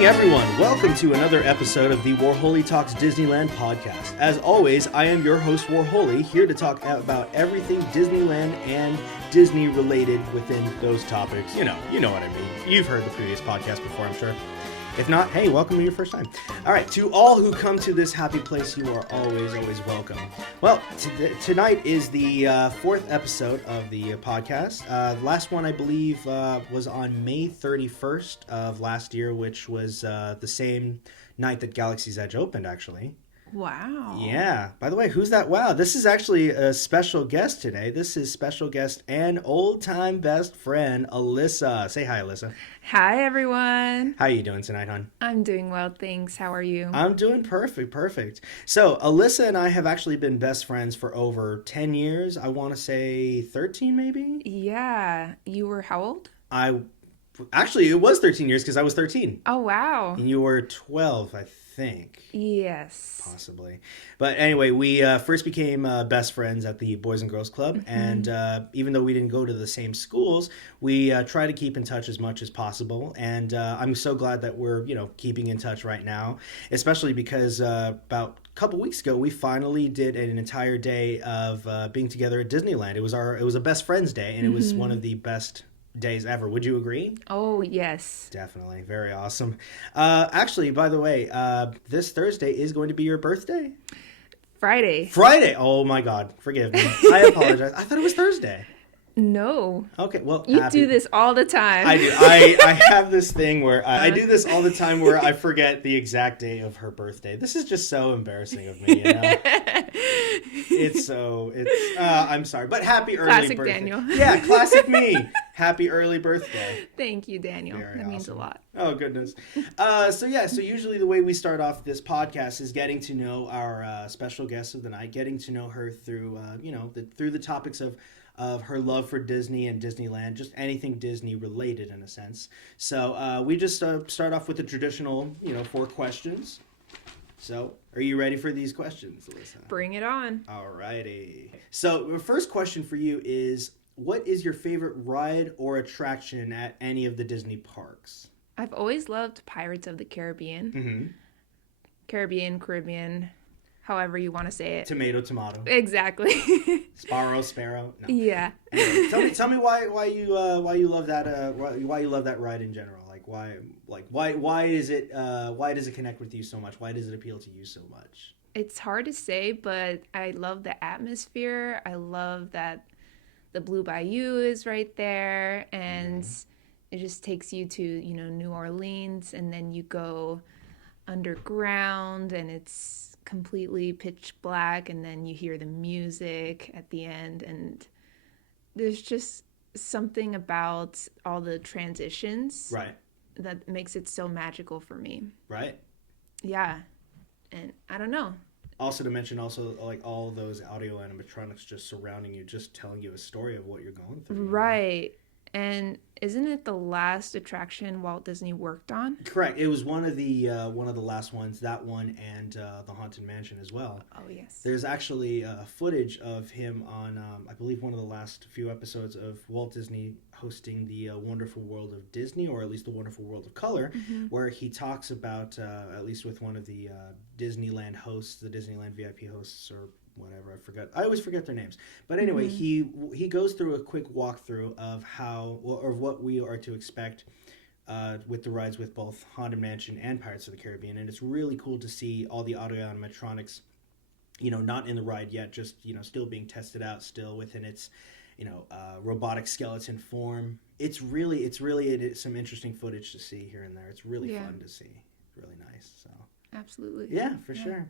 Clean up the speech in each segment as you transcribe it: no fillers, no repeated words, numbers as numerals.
morning, everyone. Welcome to another episode of the Warholy Talks Disneyland podcast. As always, I am your host, Warholy, here to talk about everything Disneyland and Disney related within those topics. You know what I mean. You've heard the previous podcast before, I'm sure. If not, hey, welcome to your first time. All right, to all who come to this happy place, you are always welcome. Well, tonight is the fourth episode of the podcast. The last one, I believe, was on May 31st of last year, which was the same night that Galaxy's Edge opened, actually. Wow. Yeah. By the way, who's that? Wow, this is actually a special guest today. This is special guest and old-time best friend, Alyssa. Say hi, Alyssa. Hi, everyone. How are you doing tonight, hon? I'm doing well, thanks. How are you? I'm doing perfect. So, Alyssa and I have actually been best friends for over 10 years. I want to say 13, maybe? Yeah. You were how old? Actually, it was 13 years because I was 13. Oh, wow. And you were 12, I think. Yes. Possibly. But anyway, we first became best friends at the Boys and Girls Club. Mm-hmm. And even though we didn't go to the same schools, we try to keep in touch as much as possible. And I'm so glad that we're, keeping in touch right now, especially because about a couple weeks ago, we finally did an entire day of being together at Disneyland. It was a best friends day, and it was one of the best days ever. Would you agree? Oh, yes. Definitely. Very awesome. Actually, by the way, this Thursday is going to be your birthday? Friday. Oh my God. Forgive me. I apologize. I thought it was Thursday. No. Okay, well, you do this all the time. I do. I have this thing where I do this all the time where I forget the exact day of her birthday. This is just so embarrassing of me, I'm sorry, but happy early classic birthday. Daniel. Yeah, classic me. Happy early birthday. Thank you, Daniel. Very that means awesome. a lot. Oh, goodness. So usually the way we start off this podcast is getting to know our special guest of the night, getting to know her through, through the topics of her love for Disney and Disneyland, just anything Disney related in a sense. So we just start off with the traditional, 4 questions. So are you ready for these questions, Alyssa? Bring it on. All righty. So the first question for you is, what is your favorite ride or attraction at any of the Disney parks? I've always loved Pirates of the Caribbean. Mm-hmm. Caribbean, however you want to say it. Tomato. Exactly. Sparrow. No. Yeah. Anyway, tell me why you love that why you love that ride in general. Why does it connect with you so much? Why does it appeal to you so much? It's hard to say, but I love the atmosphere. I love that the Blue Bayou is right there, and it just takes you to, New Orleans, and then you go underground, and it's completely pitch black, and then you hear the music at the end, and there's just something about all the transitions that makes it so magical for me. Right. Yeah. And I don't know. Also to mention, like all those audio animatronics just surrounding you, just telling you a story of what you're going through. Right. And isn't it the last attraction Walt Disney worked on? Correct. It was one of the last ones. That one and the Haunted Mansion as well. Oh yes. There's actually footage of him on I believe one of the last few episodes of Walt Disney hosting the Wonderful World of Disney, or at least the Wonderful World of Color, where he talks about at least with one of the Disneyland hosts, the Disneyland VIP hosts, or whatever, I always forget their names, but anyway, he goes through a quick walkthrough of what we are to expect with the rides with both Haunted Mansion and Pirates of the Caribbean, and it's really cool to see all the audio animatronics, not in the ride yet, just still being tested out, still within its robotic skeleton form. It's really some interesting footage to see here and there. It's really fun to see. It's really nice. So absolutely. Yeah, for sure.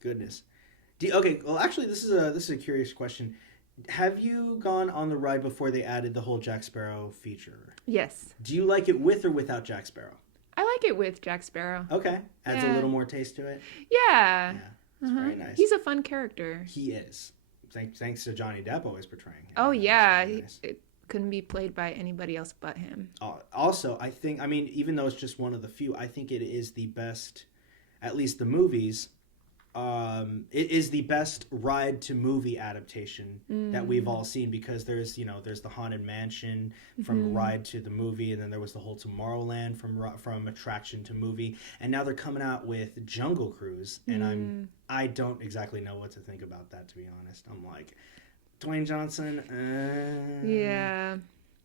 Goodness. Okay, well, actually, this is a curious question. Have you gone on the ride before they added the whole Jack Sparrow feature? Yes. Do you like it with or without Jack Sparrow? I like it with Jack Sparrow. Okay. Adds a little more taste to it? Yeah. Yeah, it's very nice. He's a fun character. He is. Thanks to Johnny Depp always portraying him. Oh, yeah. Nice. It couldn't be played by anybody else but him. Also, even though it's just one of the few, I think it is the best, at least the movies, it is the best ride to movie adaptation that we've all seen, because there's the Haunted Mansion from ride to the movie, and then there was the whole Tomorrowland from attraction to movie, and now they're coming out with Jungle Cruise, and I don't exactly know what to think about that, to be honest. I'm like, Dwayne Johnson, Yeah.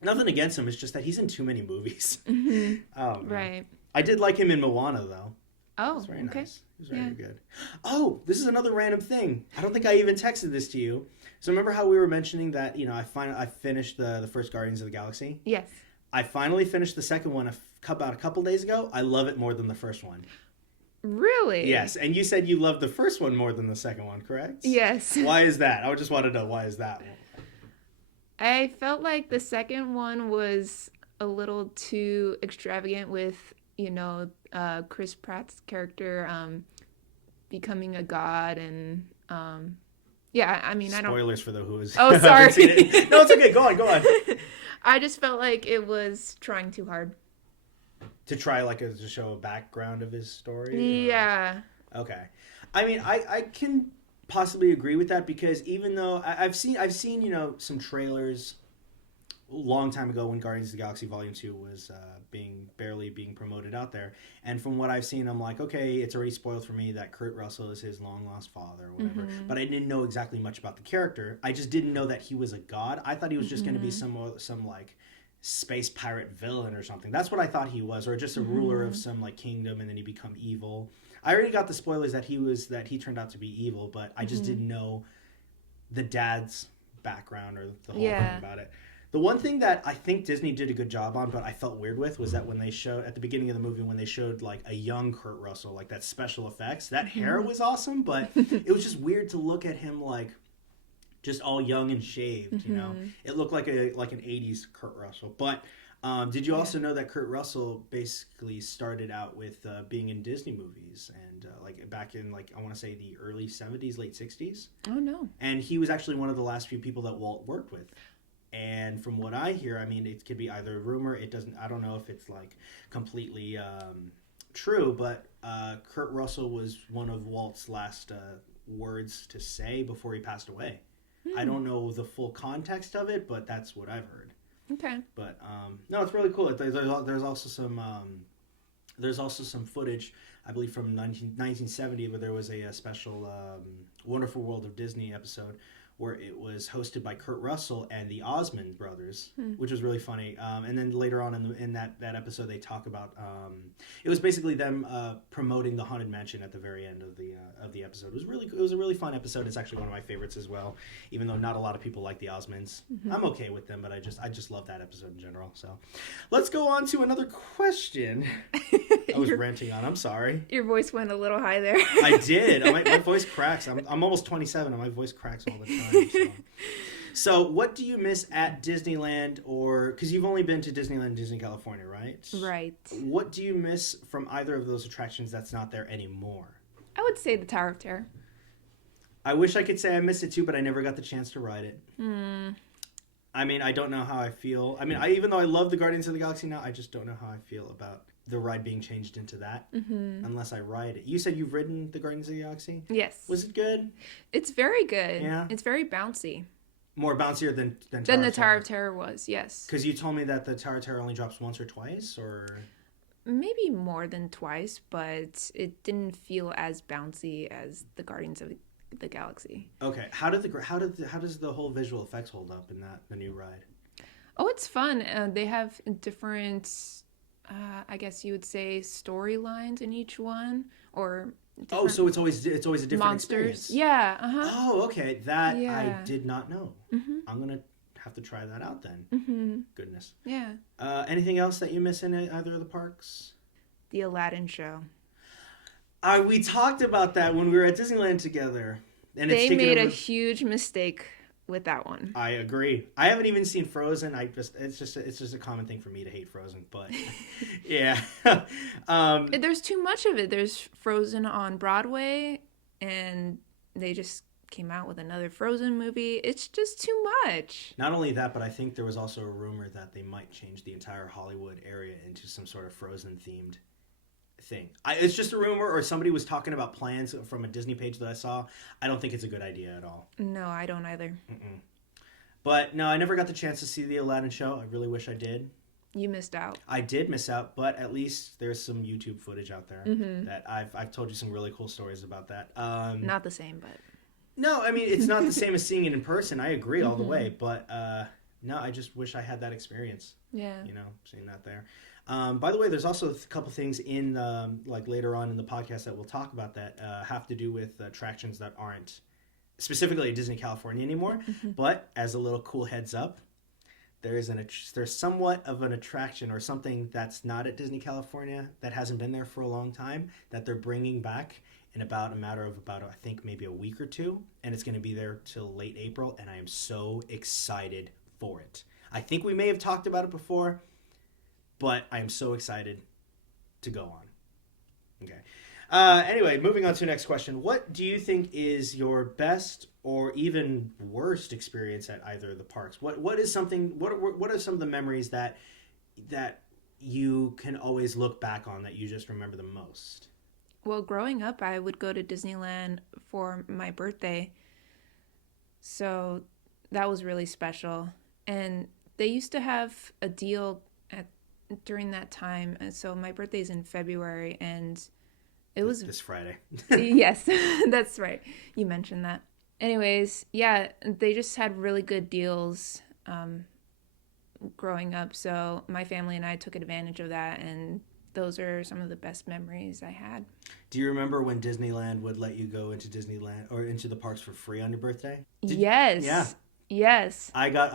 nothing against him, it's just that he's in too many movies. Right. I did like him in Moana, though. Oh, It's very okay. nice. It was very good. Oh, this is another random thing. I don't think I even texted this to you. So remember how we were mentioning that, I finished the first Guardians of the Galaxy? Yes. I finally finished the second one about a couple days ago. I love it more than the first one. Really? Yes, and you said you loved the first one more than the second one, correct? Yes. Why is that? I just want to know, why is that? I felt like the second one was a little too extravagant with, Chris Pratt's character becoming a god, and I mean, I don't. Spoilers for those who Oh, sorry. haven't seen it. No, it's okay. Go on. I just felt like it was trying too hard. To try to show a background of his story? Yeah. Okay. I mean, I can possibly agree with that, because even though I've seen some trailers a long time ago when Guardians of the Galaxy Volume 2 was barely being promoted out there, and from what I've seen, I'm like, okay, it's already spoiled for me that Kurt Russell is his long lost father or whatever, but I didn't know exactly much about the character. I just didn't know that he was a god. I thought he was just going to be some like space pirate villain or something. That's what I thought he was, or just a ruler of some like kingdom, and then he become evil. I already got the spoilers that he turned out to be evil, but I just didn't know the dad's background or the whole thing about it. The one thing that I think Disney did a good job on, but I felt weird with, was that when they showed at the beginning of the movie, when they showed like a young Kurt Russell, like that special effects, that hair was awesome, but it was just weird to look at him like just all young and shaved. It looked like an 80s Kurt Russell. But did you also know that Kurt Russell basically started out with being in Disney movies, and like back in I want to say the early 70s, late 60s? Oh no. And he was actually one of the last few people that Walt worked with. And from what I hear, I mean, it could be either a rumor. I don't know if it's like completely true, but Kurt Russell was one of Walt's last words to say before he passed away. I don't know the full context of it, but that's what I've heard. Okay. But no, it's really cool. There's also some footage, I believe, from 1970, where there was a special Wonderful World of Disney episode where it was hosted by Kurt Russell and the Osmond brothers, which was really funny. And then later on in that episode, they talk about it was basically them promoting the Haunted Mansion at the very end of the episode. It was a really fun episode. It's actually one of my favorites as well, even though not a lot of people like the Osmonds. I'm okay with them, but I just love that episode in general. So let's go on to another question. I was ranting on. I'm sorry. Your voice went a little high there. I did. My voice cracks. I'm almost 27, and my voice cracks all the time. So what do you miss at Disneyland, or because you've only been to Disneyland, Disney California, right? Right. What do you miss from either of those attractions that's not there anymore? I would say the Tower of Terror. I wish I could say I miss it too, but I never got the chance to ride it. I mean, I don't know how I feel. I mean, even though I love the Guardians of the Galaxy now, I just don't know how I feel about the ride being changed into that unless I ride it. You said you've ridden the Guardians of the Galaxy? Yes. Was it good? It's very good. Yeah? It's very bouncy. More bouncier than the Tower of Terror was, yes. Because you told me that the Tower of Terror only drops once or twice, or maybe more than twice, but it didn't feel as bouncy as the Guardians of the Galaxy. Okay, how does the whole visual effects hold up in the new ride? Oh, it's fun. They have different, I guess you would say, storylines in each one, or. So it's always a different monsters. Experience. Yeah. Oh, okay. That I did not know. I'm gonna have to try that out then. Goodness. Yeah. Anything else that you miss in either of the parks? The Aladdin show. We talked about that when we were at Disneyland together, and they made a huge mistake with that one. I agree. I haven't even seen Frozen. It's just a common thing for me to hate Frozen, but yeah. There's too much of it. There's Frozen on Broadway, and they just came out with another Frozen movie. It's just too much. Not only that, but I think there was also a rumor that they might change the entire Hollywood area into some sort of Frozen themed thing. It's just a rumor, or somebody was talking about plans from a Disney page that I saw. I don't think it's a good idea at all. No, I don't either. Mm-mm. But no, I never got the chance to see the Aladdin show. I really wish I did. You missed out. I did miss out, but at least there's some YouTube footage out there that I've told you some really cool stories about that. Not the same, but... No, I mean, it's not the same as seeing it in person. I agree all the way, but no, I just wish I had that experience. Yeah. You know, seeing that there. By the way, there's also a couple things in like later on in the podcast that we'll talk about that have to do with attractions that aren't specifically at Disney California anymore. But as a little cool heads up, there's somewhat of an attraction or something that's not at Disney California that hasn't been there for a long time that they're bringing back in about a matter of I think maybe a week or two, and it's going to be there till late April, and I am so excited for it. I think we may have talked about it before, but I am so excited to go on. Okay. Anyway, moving on to the next question. What do you think is your best or even worst experience at either of the parks? What are some of the memories that you can always look back on that you just remember the most? Well, growing up, I would go to Disneyland for my birthday. So that was really special. And they used to have a deal during that time. And so my birthday is in February, and it was this Friday. Yes, that's right. You mentioned that. Anyways, yeah, they just had really good deals growing up. So my family and I took advantage of that, and those are some of the best memories I had. Do you remember when Disneyland would let you go into Disneyland or into the parks for free on your birthday? Yes. Yeah. Yes. I got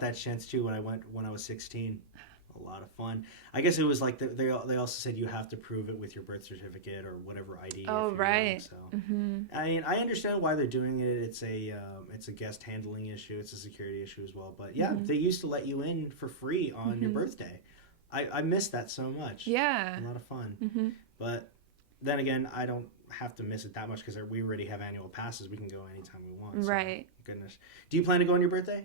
that chance too when I was 16. A lot of fun. I guess it was like they also said you have to prove it with your birth certificate or whatever ID. Oh, right. Young, so I mean, I understand why they're doing it. It's a guest handling issue. It's a security issue as well. But yeah, they used to let you in for free on your birthday. I miss that so much. Yeah. A lot of fun. But then again, I don't have to miss it that much because we already have annual passes. We can go anytime we want. So, right. Goodness. Do you plan to go on your birthday?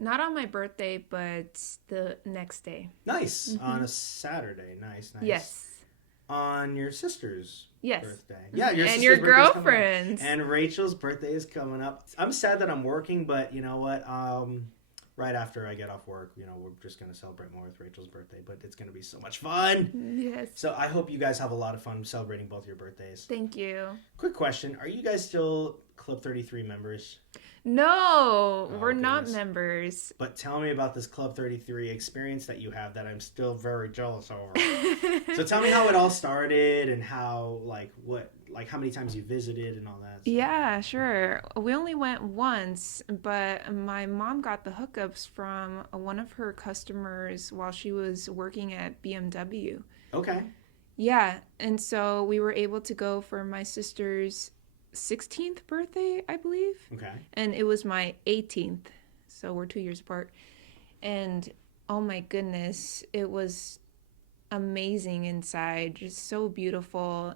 Not on my birthday, but the next day. Nice. On a Saturday. Nice. Yes. On your sister's birthday. Yeah, and your girlfriend's. And Rachel's birthday is coming up. I'm sad that I'm working, but you know what? Right after I get off work, we're just going to celebrate more with Rachel's birthday, but it's going to be so much fun. Yes. So I hope you guys have a lot of fun celebrating both your birthdays. Thank you. Quick question. Are you guys still Club 33 members? No, we're not members. But tell me about this Club 33 experience that you have that I'm still very jealous over. So tell me how it all started and how, how many times you visited and all that. So. Yeah, sure. We only went once, but my mom got the hookups from one of her customers while she was working at BMW. Okay. Yeah, and so we were able to go for my sister's 16th birthday, I believe. Okay. And it was my 18th, so we're 2 years apart. And oh my goodness, it was amazing inside, just so beautiful.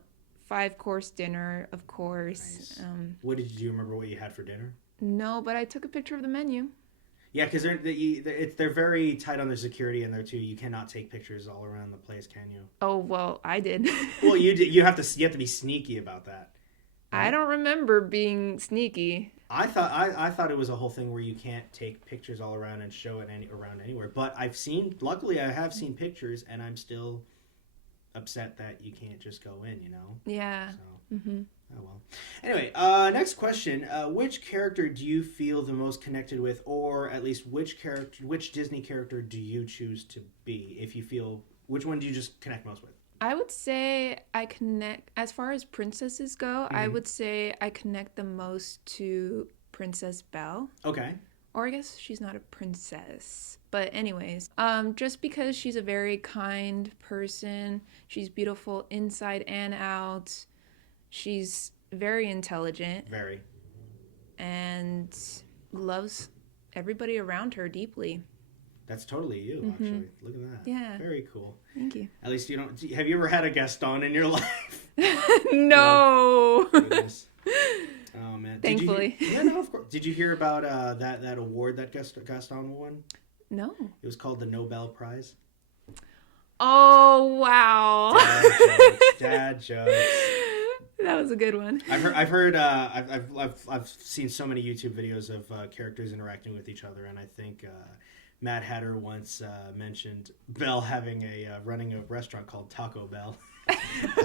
5-course dinner, of course. Nice. Do you remember what you had for dinner? No, but I took a picture of the menu. Yeah, because they're very tight on their security in there too. You cannot take pictures all around the place, can you? Oh well, I did. Well, you did. You have to be sneaky about that. Right? I don't remember being sneaky. I thought it was a whole thing where you can't take pictures all around and show it around anywhere. But luckily I have seen pictures, and I'm still upset that you can't just go in, Yeah. So, oh well. Anyway, next question. Which character do you feel the most connected with, or at least which Disney character do you choose to be? If you feel, which one do you just connect most with? I would say I connect, as far as princesses go, I would say I connect the most to Princess Belle. Okay. Or I guess she's not a princess. But anyways, just because she's a very kind person, she's beautiful inside and out. She's very intelligent. Very. And loves everybody around her deeply. That's totally you, actually. Look at that. Yeah. Very cool. Thank you. At least have you ever had a Gaston in your life? No. Goodness. Oh, man. Thankfully. No, of course. Did you hear about that award that Gaston won? No. It was called the Nobel Prize. Oh, Oh, wow. Dad jokes. That was a good one. I've seen so many YouTube videos of characters interacting with each other, and I think Mad Hatter once mentioned Bell having running a restaurant called Taco Bell.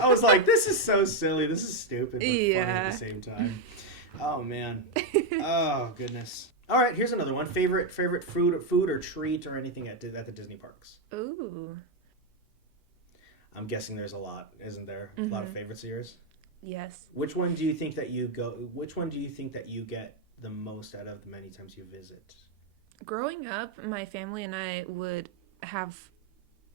I was like, this is so silly. This is stupid, but funny at the same time. Oh man. Oh goodness. All right, here's another one. Favorite food or treat or anything at the Disney parks. Ooh. I'm guessing there's a lot, isn't there? A lot of favorites of yours. Yes. Which one do you think that you get the most out of the many times you visit? Growing up, my family and I would have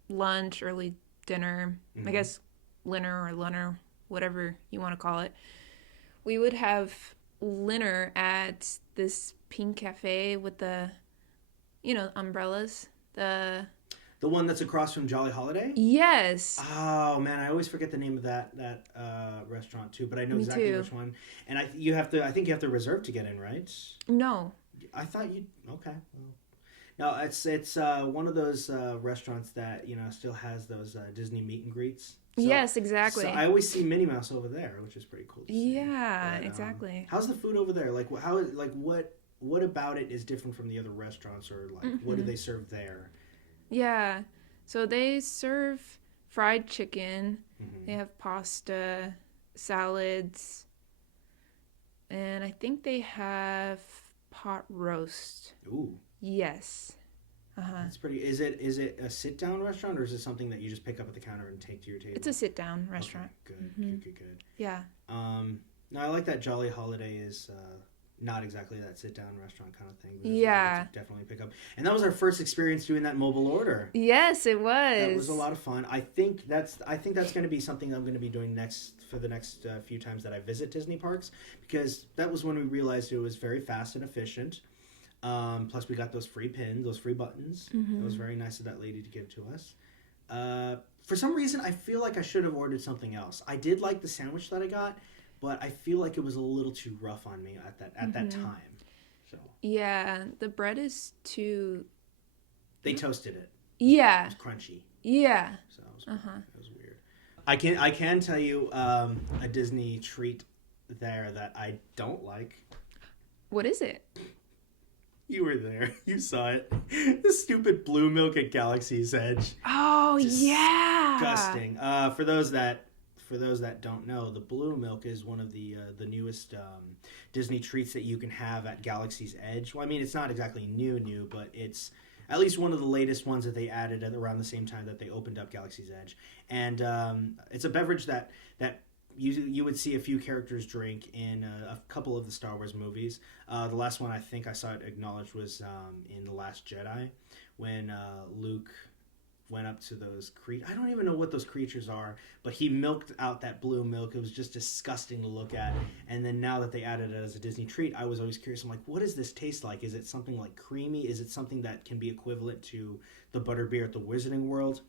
lunch, early dinner, I guess dinner or lunner, whatever you want to call it. We would have dinner at this pink cafe with the, umbrellas. The one that's across from Jolly Holiday? Yes. Oh man, I always forget the name of that restaurant too, but I know exactly which one. And I think you have to reserve to get in, right? No. I thought you okay. Well, no, it's one of those restaurants that still has those Disney meet and greets. So, yes, exactly. So I always see Minnie Mouse over there, which is pretty cool to see. Yeah, But, exactly. How's the food over there? Like what about it is different from the other restaurants, or like what do they serve there? Yeah. So they serve fried chicken. They have pasta, salads, and I think they have pot roast. Ooh. Yes. That's pretty. Is it a sit down restaurant, or is it something that you just pick up at the counter and take to your table? It's a sit down restaurant. Okay, good. Yeah. No, I like that Jolly Holiday is not exactly that sit down restaurant kind of thing. But yeah. Definitely pick up. And that was our first experience doing that mobile order. Yes, it was. That was a lot of fun. I think that's going to be something I'm going to be doing for the next few times that I visit Disney parks, because that was when we realized it was very fast and efficient. Plus we got those free pins, those free buttons. It was very nice of that lady to give to us. For some reason, I feel like I should have ordered something else. I did like the sandwich that I got, but I feel like it was a little too rough on me at that time. So yeah, the bread is too. They toasted it. Yeah. It was crunchy. Yeah. So it was weird. I can tell you a Disney treat there that I don't like. What is it? You were there. You saw it. The stupid blue milk at Galaxy's Edge. Oh, yeah. Disgusting. For those that don't know, the blue milk is one of the newest Disney treats that you can have at Galaxy's Edge. Well, I mean, it's not exactly new, but it's at least one of the latest ones that they added at around the same time that they opened up Galaxy's Edge. And it's a beverage that you would see a few characters drink in a couple of the Star Wars movies. The last one I think I saw it acknowledged was in The Last Jedi, when Luke went up to those I don't even know what those creatures are, but he milked out that blue milk. It was just disgusting to look at. And then now that they added it as a Disney treat, I was always curious. I'm like, what does this taste like? Is it something like creamy? Is it something that can be equivalent to the butterbeer at the Wizarding World?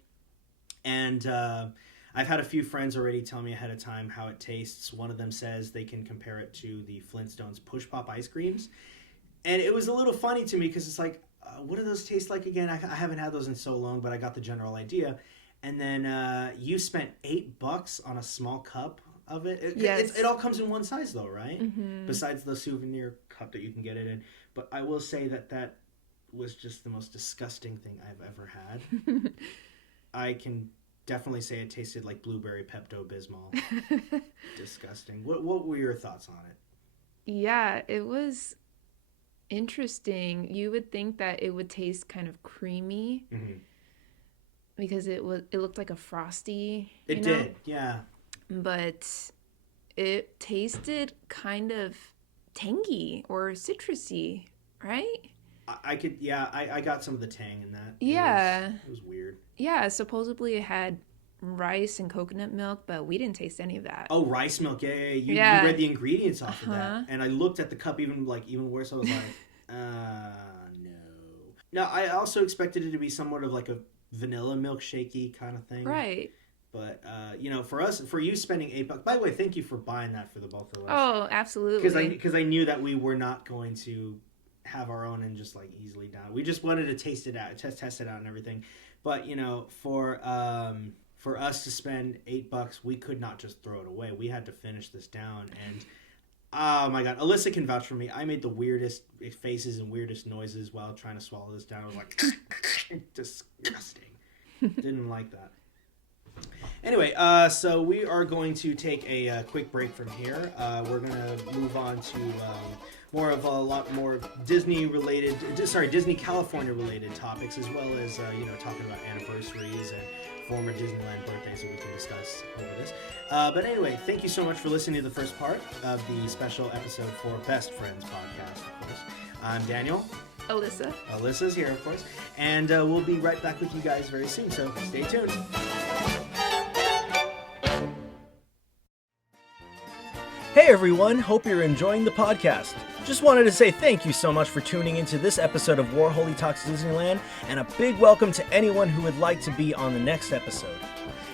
And I've had a few friends already tell me ahead of time how it tastes. One of them says they can compare it to the Flintstones Push Pop ice creams. And it was a little funny to me because it's like, what do those taste like again? I haven't had those in so long, but I got the general idea. And then you spent $8 on a small cup of it. Yes. It all comes in one size though, right? Besides the souvenir cup that you can get it in. But I will say that was just the most disgusting thing I've ever had. I can definitely say it tasted like blueberry Pepto-Bismol. Disgusting. What were your thoughts on it? Yeah, it was interesting. You would think that it would taste kind of creamy because it looked like a Frosty. It did, yeah. But it tasted kind of tangy or citrusy, right? I got some of the tang in that. Yeah. It was weird. Yeah, supposedly it had rice and coconut milk, but we didn't taste any of that. Oh, rice milk. Yeah. You read the ingredients off of that. And I looked at the cup even worse. I was like, no. Now, I also expected it to be somewhat of like a vanilla milkshakey kind of thing. Right. But, for you spending $8, by the way, thank you for buying that for the both of us. Oh, absolutely. Because I knew that we were not going to have our own and just like easily down. We just wanted to taste it out, test it out and everything. But, for for us to spend $8, we could not just throw it away. We had to finish this down, and oh my god, Alyssa can vouch for me. I made the weirdest faces and weirdest noises while trying to swallow this down. I was like, disgusting. Didn't like that. Anyway, so we are going to take a quick break from here. We're going to move on to a lot more Disney California related topics, as well as talking about anniversaries and former Disneyland birthdays that we can discuss over this. But anyway, thank you so much for listening to the first part of the special episode for Best Friends podcast, of course. I'm Daniel. Alyssa. Alyssa's here, of course. And we'll be right back with you guys very soon, so stay tuned. Hey everyone, hope you're enjoying the podcast. Just wanted to say thank you so much for tuning into this episode of Warholy Talks Disneyland, and a big welcome to anyone who would like to be on the next episode.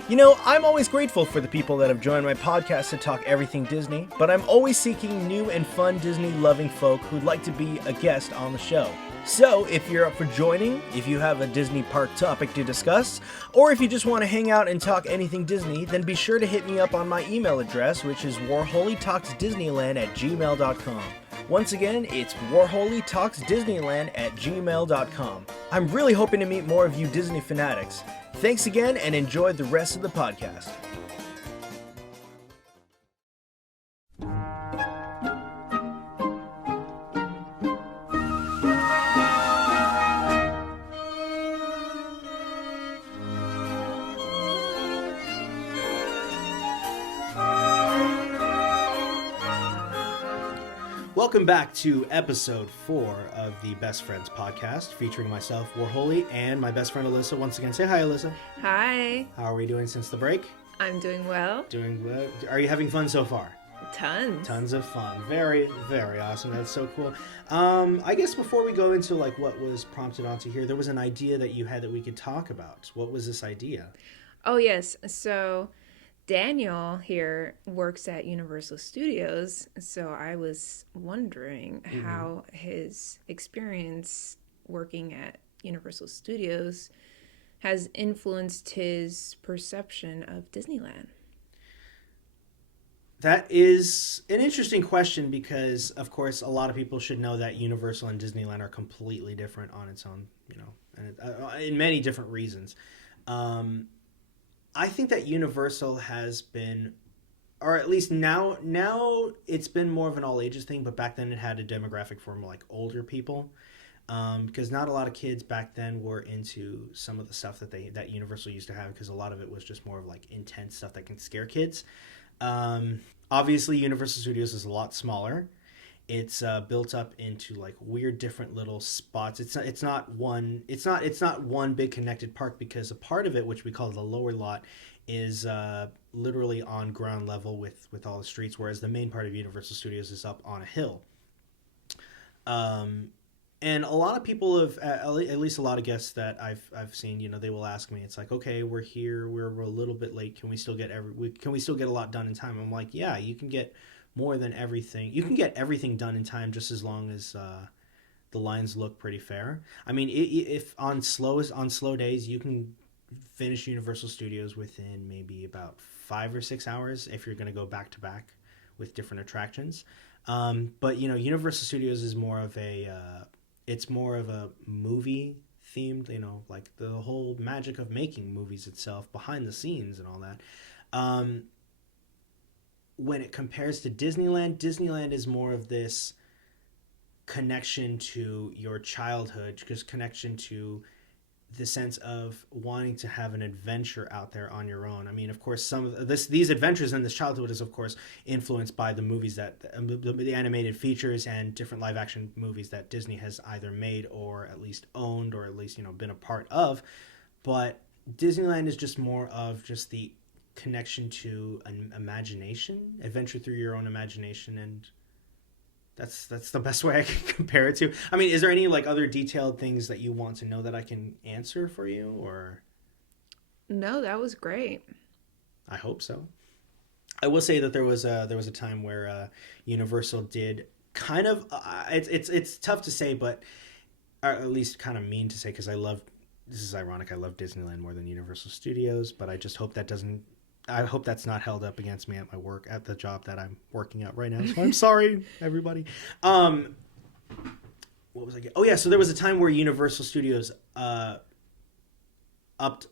You know, I'm always grateful for the people that have joined my podcast to talk everything Disney, but I'm always seeking new and fun Disney-loving folk who'd like to be a guest on the show. So, if you're up for joining, if you have a Disney park topic to discuss, or if you just want to hang out and talk anything Disney, then be sure to hit me up on my email address, which is warholytalksdisneyland@gmail.com. Once again, it's warholytalksdisneyland@gmail.com. I'm really hoping to meet more of you Disney fanatics. Thanks again, and enjoy the rest of the podcast. Welcome back to episode 4 of the Best Friends podcast, featuring myself, Warholy, and my best friend Alyssa. Once again, say hi, Alyssa. Hi. How are we doing since the break? I'm doing well. Doing well. Are you having fun so far? Tons. Tons of fun. Very, very awesome. That's so cool. I guess before we go into like what was prompted onto here, there was an idea that you had that we could talk about. What was this idea? Oh, yes. So Daniel here works at Universal Studios, so I was wondering how his experience working at Universal Studios has influenced his perception of Disneyland. That is an interesting question because, of course, a lot of people should know that Universal and Disneyland are completely different on its own, and in many different reasons. I think that Universal has been, or at least now it's been more of an all ages thing, but back then it had a demographic for like older people, because not a lot of kids back then were into some of the stuff that Universal used to have, because a lot of it was just more of like intense stuff that can scare kids. Obviously, Universal Studios is a lot smaller. It's built up into like weird different little spots. It's not one big connected park, because a part of it, which we call the lower lot, is literally on ground level with all the streets, whereas the main part of Universal Studios is up on a hill. And a lot of people have, at least a lot of guests that I've seen, they will ask me, it's like, okay, we're here, we're a little bit late. Can we still get a lot done in time? I'm like, yeah, you can get more than everything. You can get everything done in time, just as long as the lines look pretty fair. I mean, if on slow days, you can finish Universal Studios within maybe about 5 or 6 hours if you're going to go back to back with different attractions. But Universal Studios is more of a movie themed, like the whole magic of making movies itself, behind the scenes and all that. When it compares to Disneyland is more of this connection to your childhood, just connection to the sense of wanting to have an adventure out there on your own. I mean, of course, some of these adventures in this childhood is, of course, influenced by the movies the animated features and different live action movies that Disney has either made or at least owned, or at least, been a part of. But Disneyland is just more of just the connection to an imagination, adventure through your own imagination, and that's the best way I can compare it to. I mean, is there any like other detailed things that you want to know that I can answer for you, or? No, that was great. I hope so. I will say that there was a time where Universal did kind of it's tough to say, but or at least kind of mean to say, because I love this is ironic. I love Disneyland more than Universal Studios, but I just hope that doesn't. I hope that's not held up against me at my work, at the job that I'm working at right now. So I'm sorry, everybody. What was I getting? Oh yeah, so there was a time where Universal Studios upped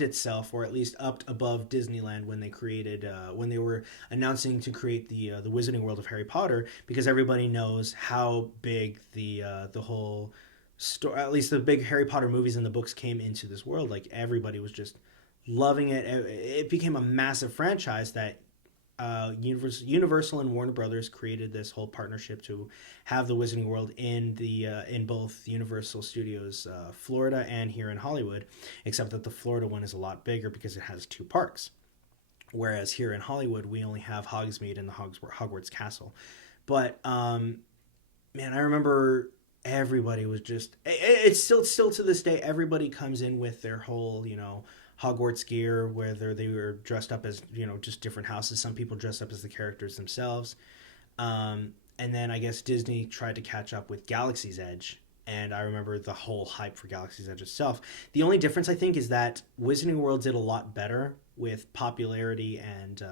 itself, or at least upped above Disneyland when they created when they were announcing to create the Wizarding World of Harry Potter, because everybody knows how big the whole story, at least the big Harry Potter movies and the books, came into this world. Like, everybody was just loving it. It became a massive franchise that Universal and Warner Brothers created this whole partnership to have the Wizarding World in both Universal Studios Florida and here in Hollywood, except that the Florida one is a lot bigger because it has 2 parks, whereas here in Hollywood we only have Hogsmeade and the Hogwarts Castle. But man, I remember everybody was just, it's still to this day, everybody comes in with their whole, Hogwarts gear, whether they were dressed up as, just different houses. Some people dress up as the characters themselves. And then I guess Disney tried to catch up with Galaxy's Edge. And I remember the whole hype for Galaxy's Edge itself. The only difference, I think, is that Wizarding World did a lot better with popularity and,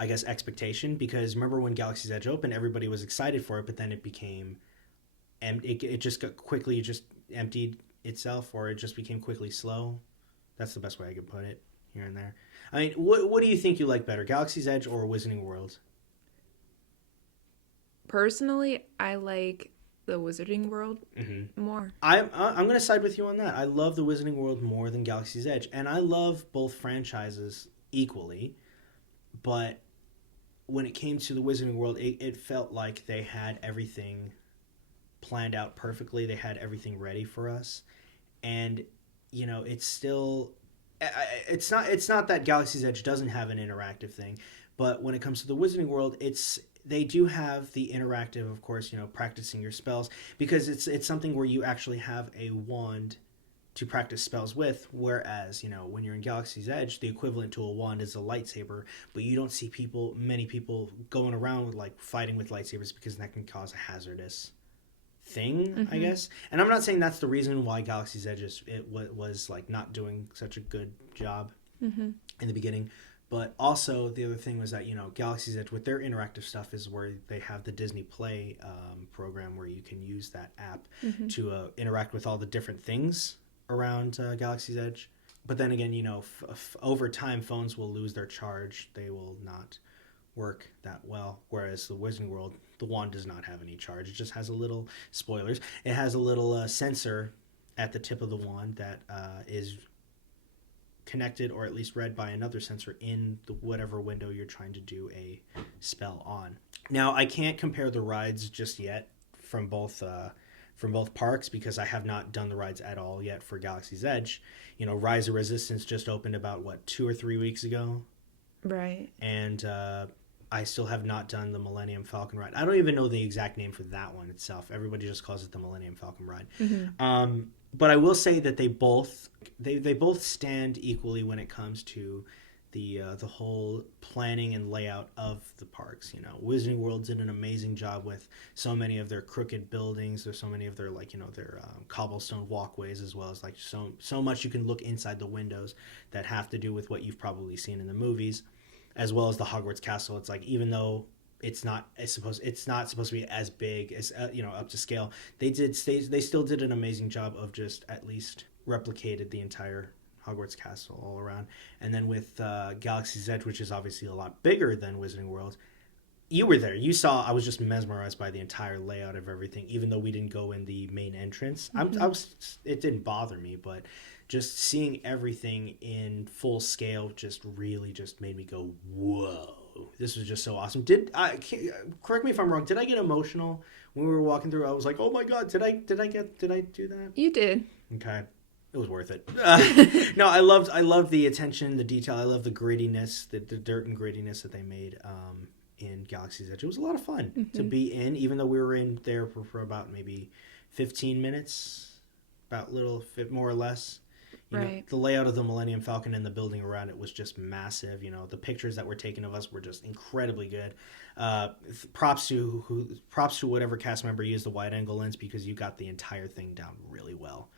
I guess, expectation. Because remember when Galaxy's Edge opened, everybody was excited for it, but then it became, and it just got quickly just emptied itself, or it just became quickly slow. That's the best way I could put it, here and there. I mean, what do you think you like better, Galaxy's Edge or Wizarding World? Personally, I like the Wizarding World more. I'm going to side with you on that. I love the Wizarding World more than Galaxy's Edge, and I love both franchises equally, but when it came to the Wizarding World, it felt like they had everything planned out perfectly. They had everything ready for us. And, it's still, it's not that Galaxy's Edge doesn't have an interactive thing, but when it comes to the Wizarding World, they do have the interactive, of course, practicing your spells, because it's something where you actually have a wand to practice spells with, whereas, when you're in Galaxy's Edge, the equivalent to a wand is a lightsaber, but you don't see many people going around like fighting with lightsabers, because that can cause a hazardous thing, I guess. And I'm not saying that's the reason why Galaxy's Edge was like not doing such a good job in the beginning, but also the other thing was that Galaxy's Edge with their interactive stuff is where they have the Disney Play program, where you can use that app to interact with all the different things around Galaxy's Edge. But then again, over time phones will lose their charge. They will not work that well, whereas the Wizarding World, the wand does not have any charge. It just has a little, spoilers, it has a little sensor at the tip of the wand that is connected, or at least read by another sensor in whatever window you're trying to do a spell on. Now, I can't compare the rides just yet from both parks, because I have not done the rides at all yet for Galaxy's Edge. Rise of Resistance just opened about 2 or 3 weeks ago, right? And I still have not done the Millennium Falcon ride. I don't even know the exact name for that one itself. Everybody just calls it the Millennium Falcon ride. But I will say that they both stand equally when it comes to the whole planning and layout of the parks. Wizarding World did an amazing job with so many of their crooked buildings. There's so many of their their cobblestone walkways, as well as so much you can look inside the windows that have to do with what you've probably seen in the movies. As well as the Hogwarts Castle, it's like, even though it's not supposed to be as big as up to scale, they still did an amazing job of just at least replicated the entire Hogwarts Castle all around. And then with Galaxy's Edge, which is obviously a lot bigger than Wizarding World, you were there. You saw. I was just mesmerized by the entire layout of everything, even though we didn't go in the main entrance. It didn't bother me, but just seeing everything in full scale just really just made me go, whoa, this was just so awesome. Correct me if I'm wrong, did I get emotional when we were walking through? I was like, oh my God, did I do that? You did. Okay. It was worth it. No, I loved the attention, the detail. I love the grittiness, the dirt and grittiness that they made in Galaxy's Edge. It was a lot of fun to be in, even though we were in there for about maybe 15 minutes, about a little bit more or less. The layout of the Millennium Falcon and the building around it was just massive. The pictures that were taken of us were just incredibly good. Props to whatever cast member used the wide angle lens, because you got the entire thing down really well.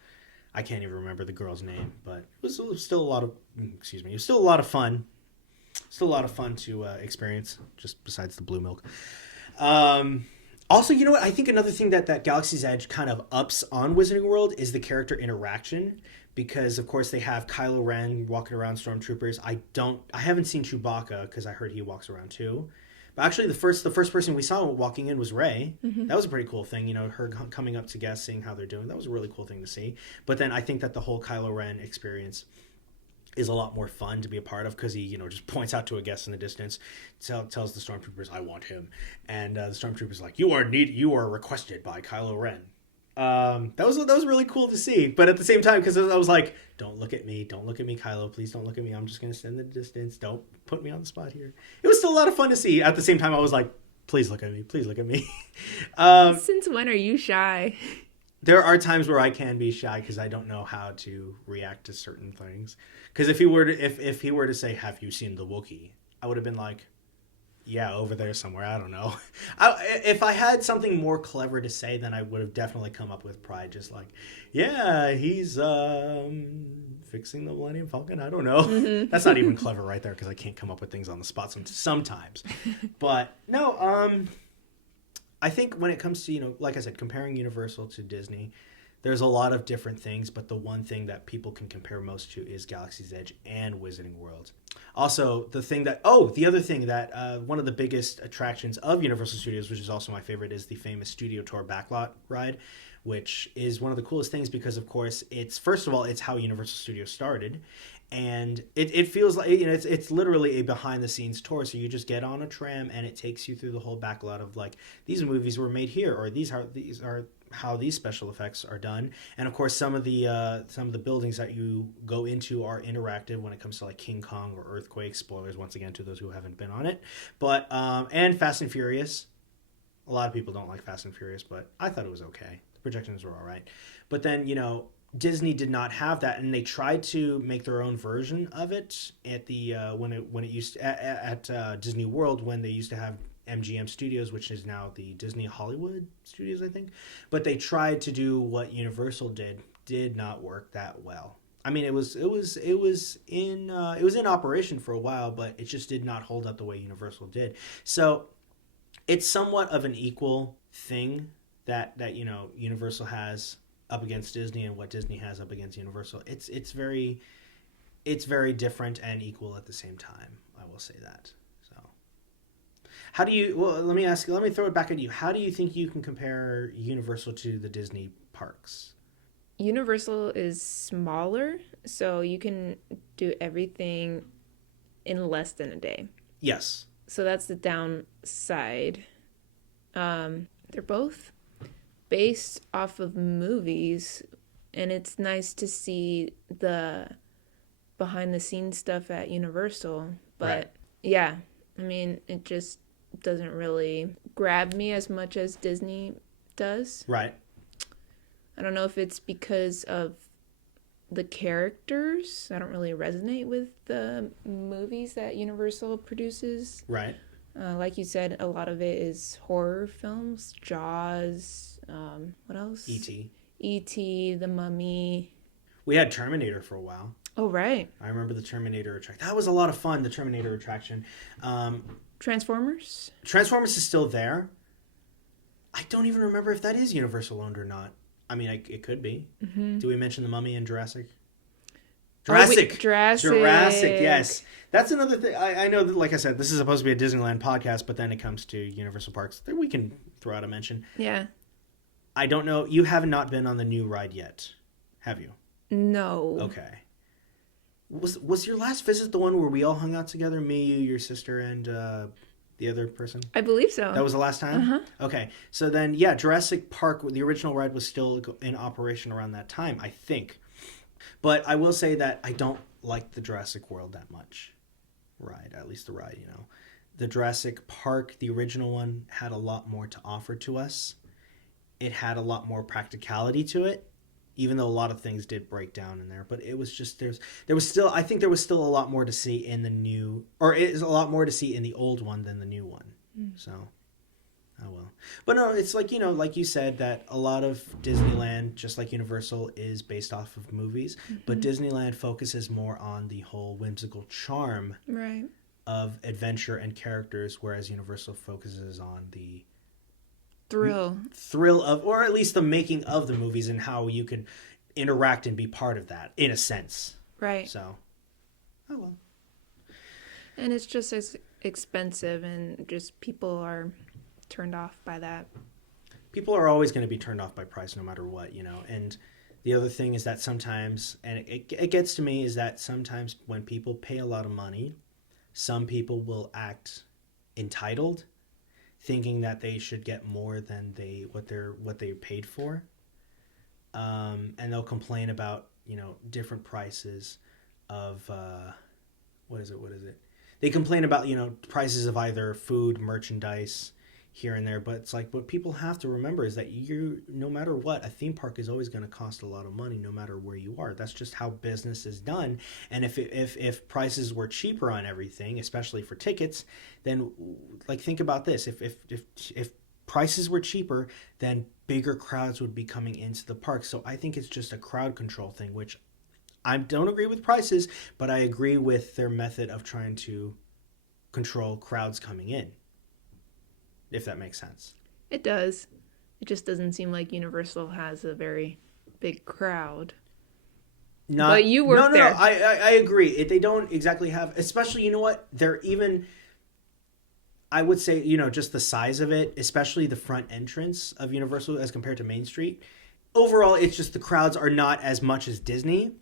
I can't even remember the girl's name, but it was still a lot of, excuse me, it was still a lot of fun. Still a lot of fun to experience, just besides the blue milk. Also, you know what? I think another thing that Galaxy's Edge kind of ups on Wizarding World is the character interaction. Because, of course, they have Kylo Ren walking around stormtroopers. I haven't seen Chewbacca because I heard he walks around too. But actually, the first person we saw walking in was Rey. Mm-hmm. That was a pretty cool thing, you know, her coming up to guests, seeing how they're doing. That was a really cool thing to see. But then I think that the whole Kylo Ren experience is a lot more fun to be a part of because he, you know, just points out to a guest in the distance, tells the stormtroopers, "I want him," and the stormtroopers like, "You are requested by Kylo Ren." That was really cool to see, but at the same time, because I was like, don't look at me, Kylo, please don't look at me, I'm just gonna stand in the distance, don't put me on the spot here. It was still a lot of fun to see. At the same time, I was like, please look at me. Since when are you shy? There are times where I can be shy because I don't know how to react to certain things. Because if he were to say, "Have you seen the Wookiee?" I would have been like, yeah, over there somewhere. I don't know. If I had something more clever to say, then I would have definitely come up with pride. Just like, yeah, he's fixing the Millennium Falcon. I don't know. Mm-hmm. That's not even clever right there because I can't come up with things on the spot sometimes. But no, I think when it comes to, you know, like I said, comparing Universal to Disney, there's a lot of different things, but the one thing that people can compare most to is Galaxy's Edge and Wizarding World. Also, the other thing that one of the biggest attractions of Universal Studios, which is also my favorite, is the famous Studio Tour Backlot ride, which is one of the coolest things because, of course, first of all, it's how Universal Studios started. And it feels like, you know, it's literally a behind-the-scenes tour. So you just get on a tram and it takes you through the whole backlot of, like, these movies were made here, or these are how these special effects are done. And of course, some of the buildings that you go into are interactive when it comes to like King Kong or Earthquake. Spoilers once again to those who haven't been on it. But and Fast and Furious. A lot of people don't like Fast and Furious, but I thought it was okay. The projections were all right. But then, you know, Disney did not have that, and they tried to make their own version of it at the when it used to, at Disney World, when they used to have MGM Studios, which is now the Disney Hollywood Studios, I think. But they tried to do what Universal did not work that well. I mean, it was in operation for a while, but it just did not hold up the way Universal did. So it's somewhat of an equal thing that you know, Universal has up against Disney and what Disney has up against Universal. It's very different and equal at the same time. I will say that. How do you, well, let me throw it back at you. How do you think you can compare Universal to the Disney parks? Universal is smaller, so you can do everything in less than a day. Yes. So that's the downside. They're both based off of movies, and it's nice to see the behind-the-scenes stuff at Universal. But, right. Yeah, I mean, it just doesn't really grab me as much as Disney does. Right. I don't know if it's because of the characters. I don't really resonate with the movies that Universal produces. Right. Like you said, a lot of it is horror films. Jaws. What else? E.T. E.T., The Mummy. We had Terminator for a while. Oh, right. I remember the Terminator attraction. That was a lot of fun, the Terminator attraction. Transformers? Transformers is still there. I don't even remember if that is Universal owned or not. I mean, it could be. Mm-hmm. Do we mention The Mummy and Jurassic? Jurassic, yes. That's another thing. I know that, like I said, this is supposed to be a Disneyland podcast, but then it comes to Universal Parks. We can throw out a mention. Yeah. I don't know. You have not been on the new ride yet, have you? No. Okay. Was your last visit the one where we all hung out together? Me, you, your sister, and the other person? I believe so. That was the last time? Uh-huh. Okay. So then, yeah, Jurassic Park, the original ride, was still in operation around that time, I think. But I will say that I don't like the Jurassic World that much ride, at least the ride, you know. The Jurassic Park, the original one, had a lot more to offer to us. It had a lot more practicality to it, even though a lot of things did break down in there. But it was just, I think there was still a lot more to see in the new, or it is a lot more to see in the old one than the new one. So Oh well. But no, it's like, like you said, that a lot of Disneyland, just like Universal, is based off of movies. But Disneyland focuses more on the whole whimsical charm Right. of adventure and characters, whereas Universal focuses on the Thrill of, or at least the making of the movies and how you can interact and be part of that, in a sense. Right. So, oh well. And it's just as expensive, and just people are turned off by that. People are always going to be turned off by price no matter what, and the other thing is that sometimes, and it gets to me, is that sometimes when people pay a lot of money, some people will act entitled, thinking that they should get more than what they paid for, and they'll complain about different prices of what is it they complain about prices of either food, merchandise, here and there. But it's like, what people have to remember is that no matter what, a theme park is always going to cost a lot of money no matter where you are. That's just how business is done. And if prices were cheaper on everything, especially for tickets, then like, think about this. If prices were cheaper, then bigger crowds would be coming into the park. So I think it's just a crowd control thing, which I don't agree with prices, but I agree with their method of trying to control crowds coming in, if that makes sense. It does. It just doesn't seem like Universal has a very big crowd. But you work there. No, I agree. They don't exactly have, especially, you know what? They're even, I would say, just the size of it, especially the front entrance of Universal as compared to Main Street. Overall, it's just the crowds are not as much as Disney.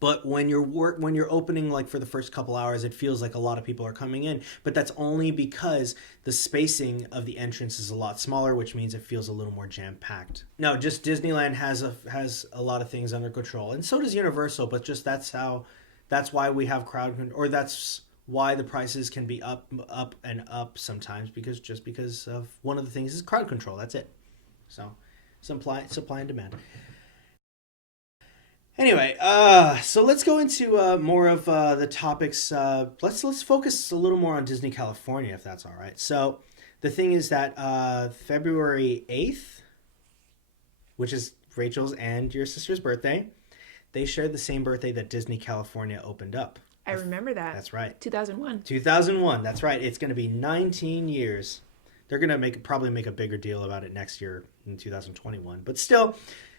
But when you're opening, like, for the first couple hours, it feels like a lot of people are coming in. But that's only because the spacing of the entrance is a lot smaller, which means it feels a little more jam-packed. No, just Disneyland has a lot of things under control. And so does Universal, but just that's why we have or that's why the prices can be up and up sometimes, because of one of the things is crowd control. That's it. So supply and demand. Anyway, so let's go into more of the topics. Let's focus a little more on Disney California, if that's all right. So the thing is that February 8th, which is Rachel's and your sister's birthday, they shared the same birthday that Disney California opened up. I remember that. That's right. 2001. 2001, that's right. It's going to be 19 years. They're going to probably make a bigger deal about it next year in 2021. But still,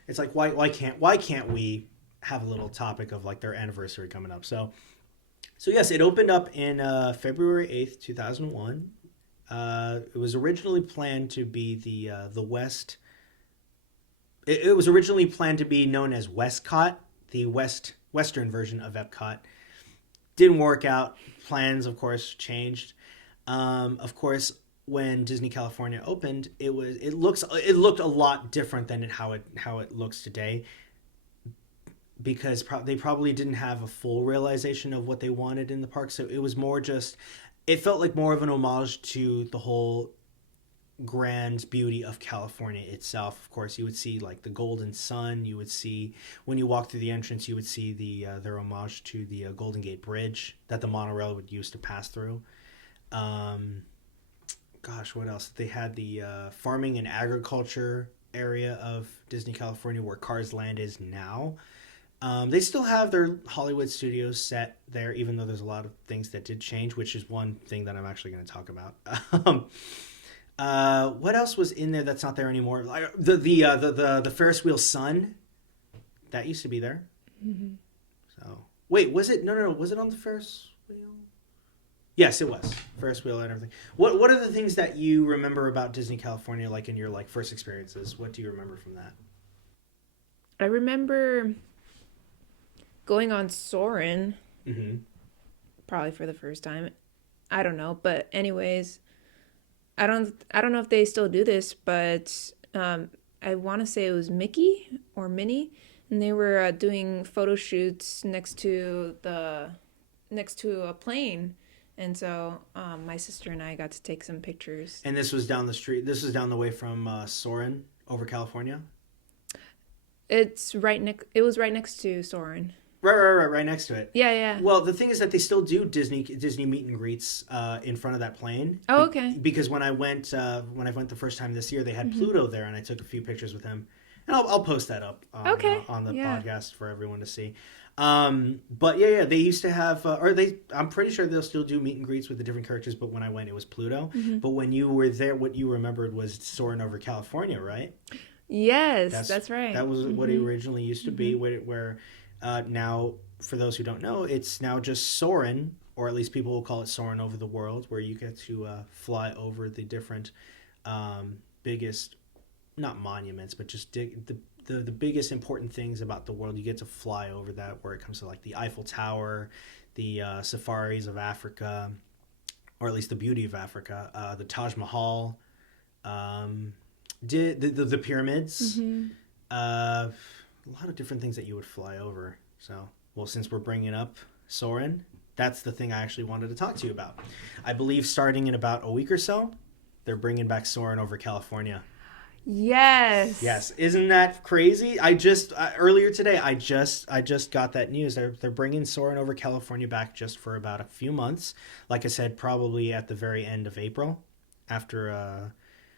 it's like, why can't we have a little topic of, like, their anniversary coming up? So yes, it opened up in February 8th, 2001. It was originally planned to be the West. It was originally planned to be known as Westcott, the western version of Epcot. Didn't work out. Plans, of course, changed. Of course, when Disney California opened, it looked a lot different than how it looks today, because they probably didn't have a full realization of what they wanted in the park. So it was more just, it felt like more of an homage to the whole grand beauty of California itself. Of course, you would see, like, the Golden Sun. You would see, when you walk through the entrance, you would see their homage to the Golden Gate Bridge that the monorail would use to pass through. Gosh, what else? They had the farming and agriculture area of Disney California, where Cars Land is now. They still have their Hollywood studios set there, even though there's a lot of things that did change, which is one thing that I'm actually going to talk about. What else was in there that's not there anymore? The Ferris wheel Sun, that used to be there. Mm-hmm. So wait, was it? No. Was it on the Ferris wheel? Yes, it was. Ferris wheel and everything. What are the things that you remember about Disney California, like, in your, like, first experiences? What do you remember from that? I remember going on Soarin', probably for the first time. I don't know, but anyways, I don't know if they still do this, but I want to say it was Mickey or Minnie, and they were doing photo shoots next to a plane, and so my sister and I got to take some pictures. And this was down the street. This was down the way from Soarin' over California. It was right next to Soarin'. Right next to it. Yeah. Well, the thing is that they still do Disney meet and greets in front of that plane. Oh, okay. Because when I went the first time this year, they had Pluto there, and I took a few pictures with him, and I'll post that up on the podcast for everyone to see. But they used to have, I'm pretty sure they'll still do meet and greets with the different characters. But when I went, it was Pluto. But when you were there, what you remembered was Soarin' over California, right? Yes, that's right. That was what it originally used to be. Where now, for those who don't know, it's now just Soarin', or at least people will call it Soarin' over the world, where you get to fly over the different biggest, not monuments, but just the biggest important things about the world. You get to fly over that, where it comes to like the Eiffel Tower, the safaris of Africa, or at least the beauty of Africa, the Taj Mahal, the pyramids, a lot of different things that you would fly over. So, well, since we're bringing up Soarin', that's the thing I actually wanted to talk to you about. I believe starting in about a week or so, they're bringing back Soarin' over California. Yes. Isn't that crazy? I just earlier today I just got that news. They're bringing Soarin' over California back just for about a few months. Like I said, probably at the very end of April, after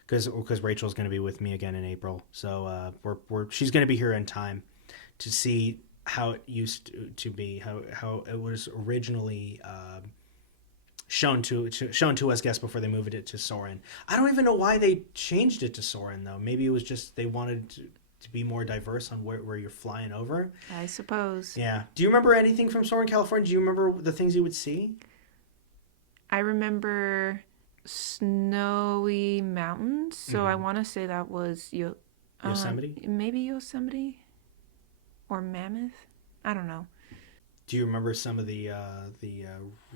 because Rachel's going to be with me again in April. So she's going to be here in time to see how it used to be, how it was originally shown to us guests before they moved it to Soarin'. I don't even know why they changed it to Soarin', though. Maybe it was just they wanted to be more diverse on where you're flying over. I suppose. Yeah. Do you remember anything from Soarin', California? Do you remember the things you would see? I remember snowy mountains, so I want to say that was Yosemite? Maybe Yosemite or Mammoth. I don't know. Do you remember some of the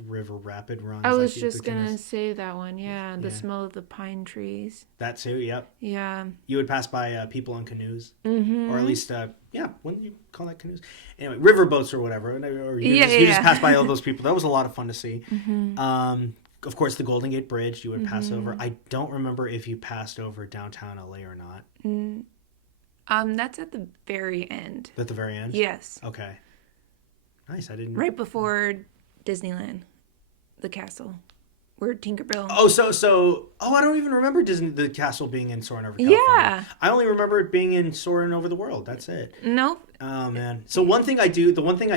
river rapid runs? I was just gonna say that one. Yeah, the smell of the pine trees. That too. Yep. Yeah. You would pass by people on canoes, or at least wouldn't you call that canoes? Anyway, river boats or whatever. Or you just pass by all those people. That was a lot of fun to see. Of course, the Golden Gate Bridge you would pass over. I don't remember if you passed over downtown LA or not. That's at the very end. At the very end? Yes. Okay. Nice. I didn't. Right before Disneyland, the castle, where Tinkerbell. I don't even remember the castle being in Soarin' over California. Yeah. I only remember it being in Soarin' over the world. That's it. Nope. Oh man. So the one thing I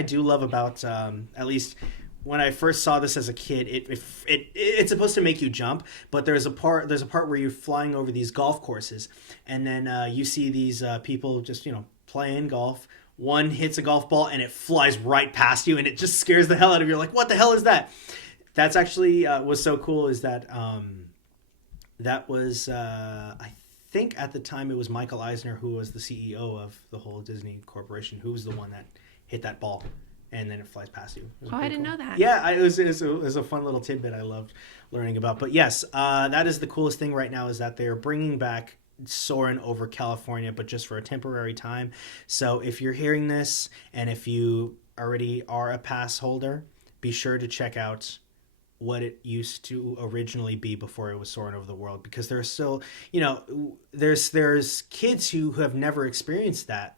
do love about at least when I first saw this as a kid, it's supposed to make you jump, but there's a part where you're flying over these golf courses, and then you see these people just playing golf. One hits a golf ball and it flies right past you, and it just scares the hell out of you. You're like, what the hell is that? That's actually was so cool is that that was I think at the time it was Michael Eisner, who was the CEO of the whole Disney Corporation, who was the one that hit that ball. And then it flies past you. I didn't know that. Yeah, it was a fun little tidbit I loved learning about. But yes, that is the coolest thing right now is that they're bringing back Soarin' over California, but just for a temporary time. So if you're hearing this and if you already are a pass holder, be sure to check out what it used to originally be before it was Soarin' over the world, because there's still, there's kids who have never experienced that.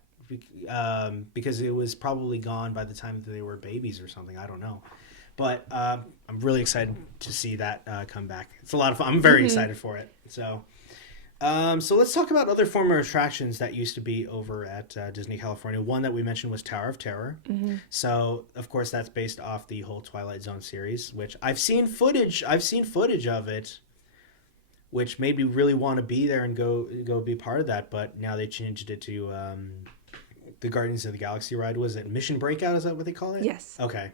Because it was probably gone by the time that they were babies or something. I don't know. But I'm really excited to see that come back. It's a lot of fun. I'm very excited for it. So let's talk about other former attractions that used to be over at Disney California. One that we mentioned was Tower of Terror. So, of course, that's based off the whole Twilight Zone series, which I've seen footage of it, which made me really want to be there and go be part of that. But now they changed it to the Guardians of the Galaxy ride. Was it Mission Breakout? Is that what they call it? Yes. Okay.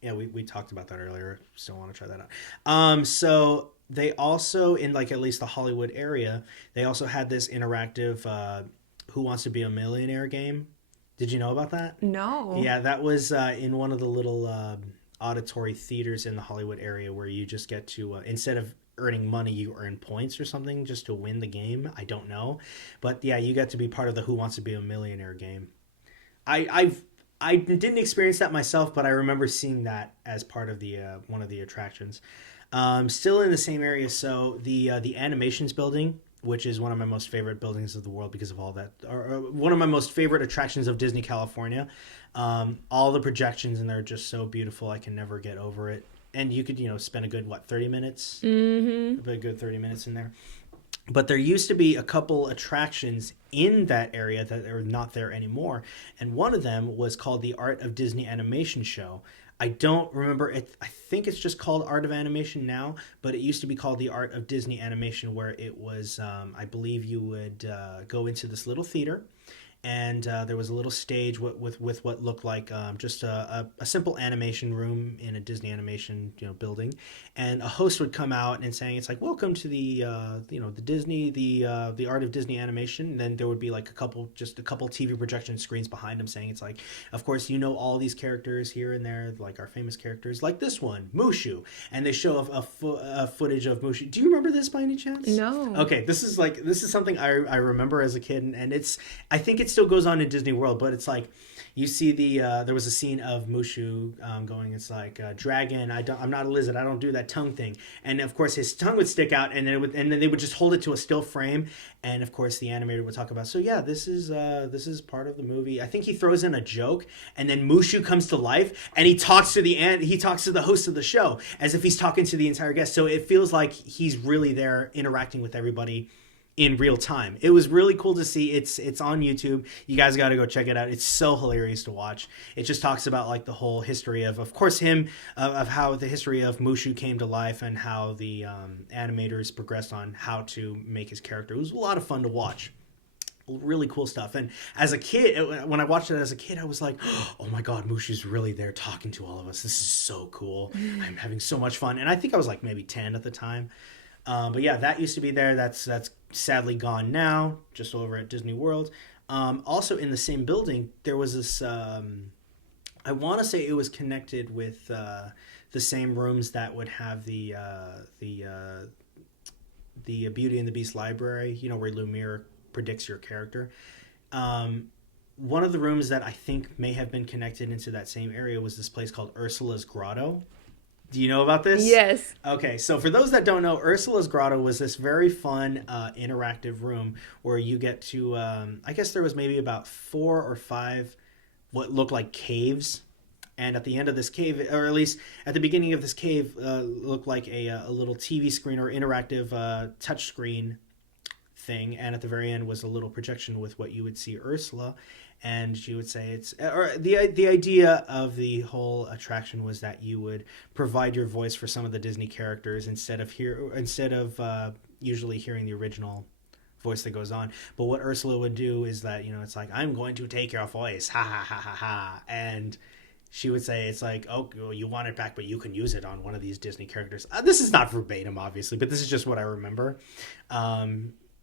Yeah, we talked about that earlier. Still want to try that out. So they also, in like at least the Hollywood area, they also had this interactive Who Wants to Be a Millionaire game. Did you know about that? No. Yeah, that was in one of the little auditory theaters in the Hollywood area where you just get to, instead of earning money, you earn points or something just to win the game. I don't know. But yeah, you get to be part of the Who Wants to Be a Millionaire game. I didn't experience that myself, but I remember seeing that as part of the one of the attractions. Still in the same area, so the Animations building which is one of my most favorite buildings of the world because of all that, or one of my most favorite attractions of Disney California. All the projections in there are just so beautiful. I can never get over it. And you could, spend a good, 30 minutes? Mm-hmm. A good 30 minutes in there. But there used to be a couple attractions in that area that are not there anymore. And one of them was called the Art of Disney Animation Show. I don't remember it. I think it's just called Art of Animation now, but it used to be called the Art of Disney Animation, where it was, I believe you would go into this little theater, and there was a little stage with what looked like just a simple animation room in a Disney animation building, and a host would come out and saying, it's like, welcome to the the Disney the Art of Disney Animation. And then there would be like a couple TV projection screens behind him saying, it's like, of course all these characters here and there, like our famous characters, like this one, Mushu, and they show a footage of Mushu. Do you remember this by any chance? No. Okay, this is something I remember as a kid, and I think it still goes on in Disney World, but it's like you see there was a scene of Mushu going, it's like, dragon, I'm not a lizard, I don't do that tongue thing, and of course his tongue would stick out, and then they would just hold it to a still frame, and of course the animator would talk about, so yeah, this is part of the movie. I think he throws in a joke, and then Mushu comes to life, and he talks to the host of the show as if he's talking to the entire guest, so it feels like he's really there interacting with everybody in real time. It was really cool to see. It's on YouTube. You guys got to go check it out. It's so hilarious to watch. It just talks about like the whole history of course him, of how the history of Mushu came to life, and how the animators progressed on how to make his character. It was a lot of fun to watch. Really cool stuff. And as a kid, when I watched it as a kid, I was like, oh my god, Mushu's really there talking to all of us. This is so cool. I'm having so much fun. And I think I was like maybe 10 at the time. But yeah, that used to be there. That's sadly gone now, just over at Disney World. Also in the same building, there was this, I want to say it was connected with the same rooms that would have the Beauty and the Beast library, where Lumiere predicts your character. One of the rooms that I think may have been connected into that same area was this place called Ursula's Grotto. Do you know about this? Yes. Okay, so for those that don't know, Ursula's Grotto was this very fun interactive room where you get to, I guess there was maybe about 4 or 5 what looked like caves. And at the end of this cave, or at least at the beginning of this cave, looked like a little TV screen or interactive touch screen thing. And at the very end was a little projection with what you would see Ursula. And she would say the idea of the whole attraction was that you would provide your voice for some of the Disney characters instead of usually hearing the original voice that goes on. But what Ursula would do is that, it's like, I'm going to take your voice, ha ha ha ha ha. And she would say, it's like, oh, you want it back, but you can use it on one of these Disney characters. This is not verbatim, obviously, but this is just what I remember.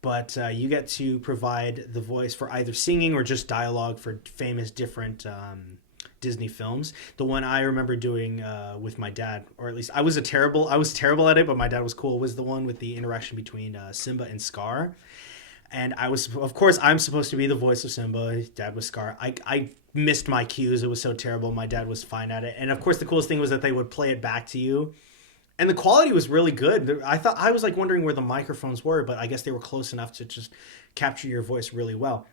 But you get to provide the voice for either singing or just dialogue for famous different Disney films. The one I remember doing with my dad, or at least I was terrible at it, but my dad was cool, was the one with the interaction between Simba and Scar. And I'm supposed to be the voice of Simba. Dad was Scar. I missed my cues. It was so terrible. My dad was fine at it. And of course, the coolest thing was that they would play it back to you. And the quality was really good. I was like wondering where the microphones were, but I guess they were close enough to just capture your voice really well.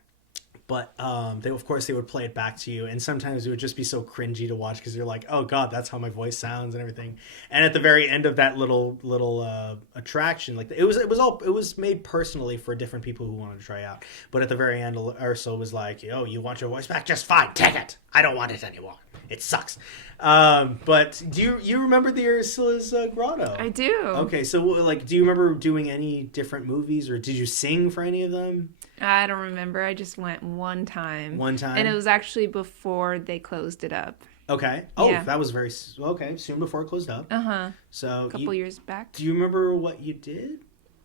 But they would play it back to you, and sometimes it would just be so cringy to watch because you're like, oh god, that's how my voice sounds and everything. And at the very end of that little attraction, like it was made personally for different people who wanted to try out. But at the very end, Ursula was like, oh, you want your voice back? Just fine, take it. I don't want it anymore. It sucks. But do you remember the Ursula's Grotto? I do. Okay, so like, do you remember doing any different movies, or did you sing for any of them? I don't remember. I just went one time. One time? And it was actually before they closed it up. Okay. Oh, yeah. That was soon before it closed up. Uh-huh. So a couple years back. Do you remember what you did?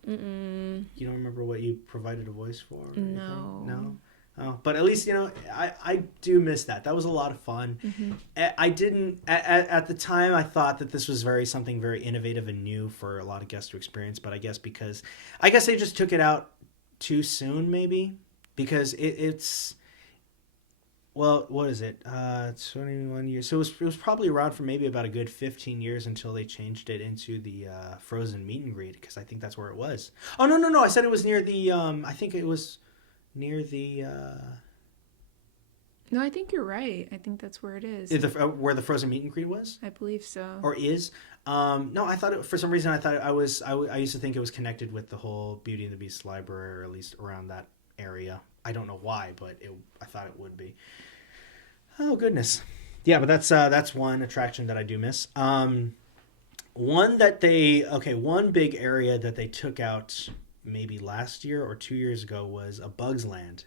Mm-mm. You don't remember what you provided a voice for? No. No? Oh, but at least, I do miss that. That was a lot of fun. Mm-hmm. I didn't, at the time, I thought that this was something very innovative and new for a lot of guests to experience, but I guess they just took it out too soon, maybe, because well, what is it? 21 years. So it was probably around for maybe about a good 15 years until they changed it into the frozen meet and greet, because I think that's where it was. Oh, no, no, no. I said it was near the, I think it was near the, No, I think you're right. I think that's where it is. where the frozen meet and greet was? I believe so. Or is? No, I thought for some reason I used to think it was connected with the whole Beauty and the Beast library, or at least around that area. I don't know why, but I thought it would be. Oh goodness, yeah, but that's one attraction that I do miss. One big area that they took out maybe last year or 2 years ago was a Bugs Land.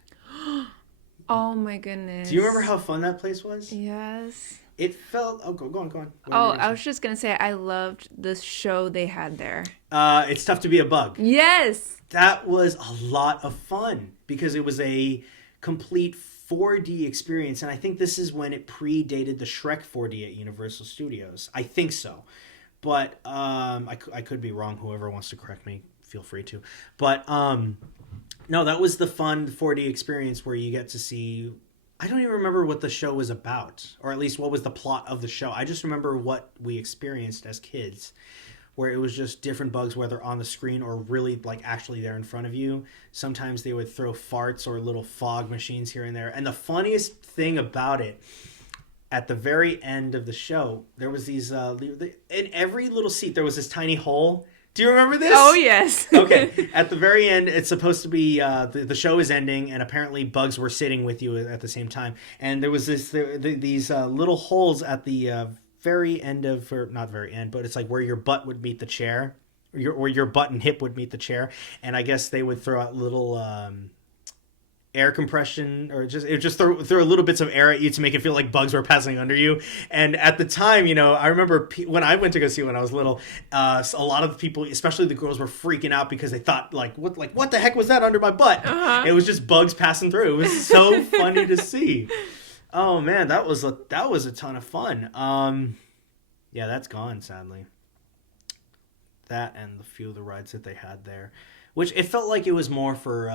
Oh my goodness. Do you remember how fun that place was? Yes. It felt. Oh, go on. What I was just gonna say I loved the show they had there. It's tough to be a bug. Yes. That was a lot of fun because it was a complete 4D experience, and I think this is when it predated the Shrek 4D at Universal Studios. I think so, but I could be wrong. Whoever wants to correct me, feel free to. But no, that was the fun 4D experience where you get to see. I don't even remember what the show was about, or at least what was the plot of the show. I just remember what we experienced as kids, where it was just different bugs, whether on the screen or really like actually there in front of you. Sometimes they would throw farts or little fog machines here and there. And the funniest thing about it, at the very end of the show, there was these, in every little seat, there was this tiny hole. Do you remember this? Oh, yes. Okay. At the very end, it's supposed to be, the show is ending, and apparently bugs were sitting with you at the same time. And there was these little holes at the very end of, or not very end, but it's like where your butt would meet the chair, or your butt and hip would meet the chair. And I guess they would throw out little air compression, or just throw little bits of air at you to make it feel like bugs were passing under you. And at the time, I remember when I went to go see it when I was little, a lot of the people, especially the girls, were freaking out because they thought what the heck was that under my butt? Uh-huh. It was just bugs passing through. It was so funny to see. Oh man, that was a ton of fun. Yeah, that's gone, sadly. That and the few of the rides that they had there, which it felt like it was more for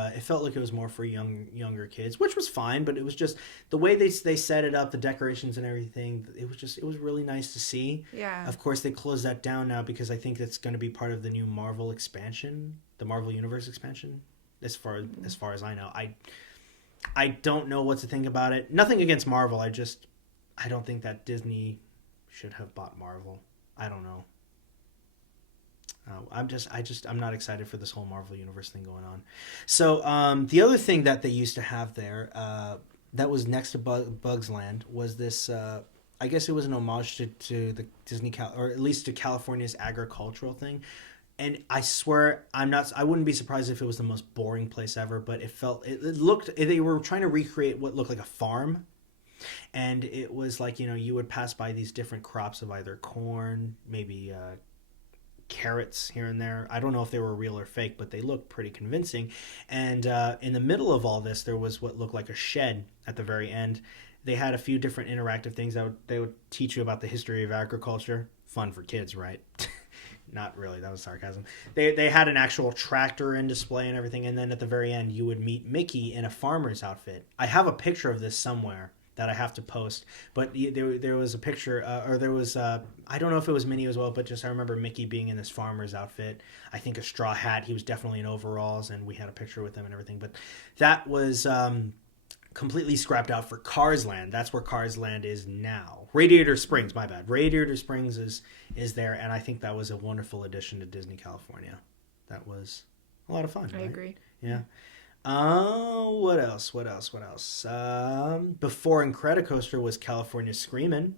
younger kids, which was fine. But it was just the way they set it up, the decorations and everything. It was really nice to see. Yeah. Of course, they closed that down now because I think that's going to be part of the new Marvel expansion, the Marvel Universe expansion. As far as I know, I don't know what to think about it. Nothing against Marvel. I don't think that Disney should have bought Marvel. I don't know. I'm not excited for this whole Marvel Universe thing going on. So the other thing that they used to have there that was next to Bugs Land was this. I guess it was an homage to the Disney or at least to California's agricultural thing. And I swear, I wouldn't be surprised if it was the most boring place ever, but they were trying to recreate what looked like a farm. And it was like, you would pass by these different crops of either corn, maybe carrots here and there. I don't know if they were real or fake, but they looked pretty convincing. And in the middle of all this, there was what looked like a shed at the very end. They had a few different interactive things they would teach you about the history of agriculture. Fun for kids, right? Not really, that was sarcasm. They had an actual tractor in display and everything, and then at the very end you would meet Mickey in a farmer's outfit. I have a picture of this somewhere that I have to post, but there was a picture, or there was, I don't know if it was Minnie as well, but just I remember Mickey being in this farmer's outfit. I think a straw hat. He was definitely in overalls, and we had a picture with him and everything, but that was completely scrapped out for Cars Land. That's where Cars Land is now. Radiator Springs, my bad. Radiator Springs is there, and I think that was a wonderful addition to Disney California. That was a lot of fun. I right? agree. Yeah. What else? Before Incredicoaster was California Screamin'.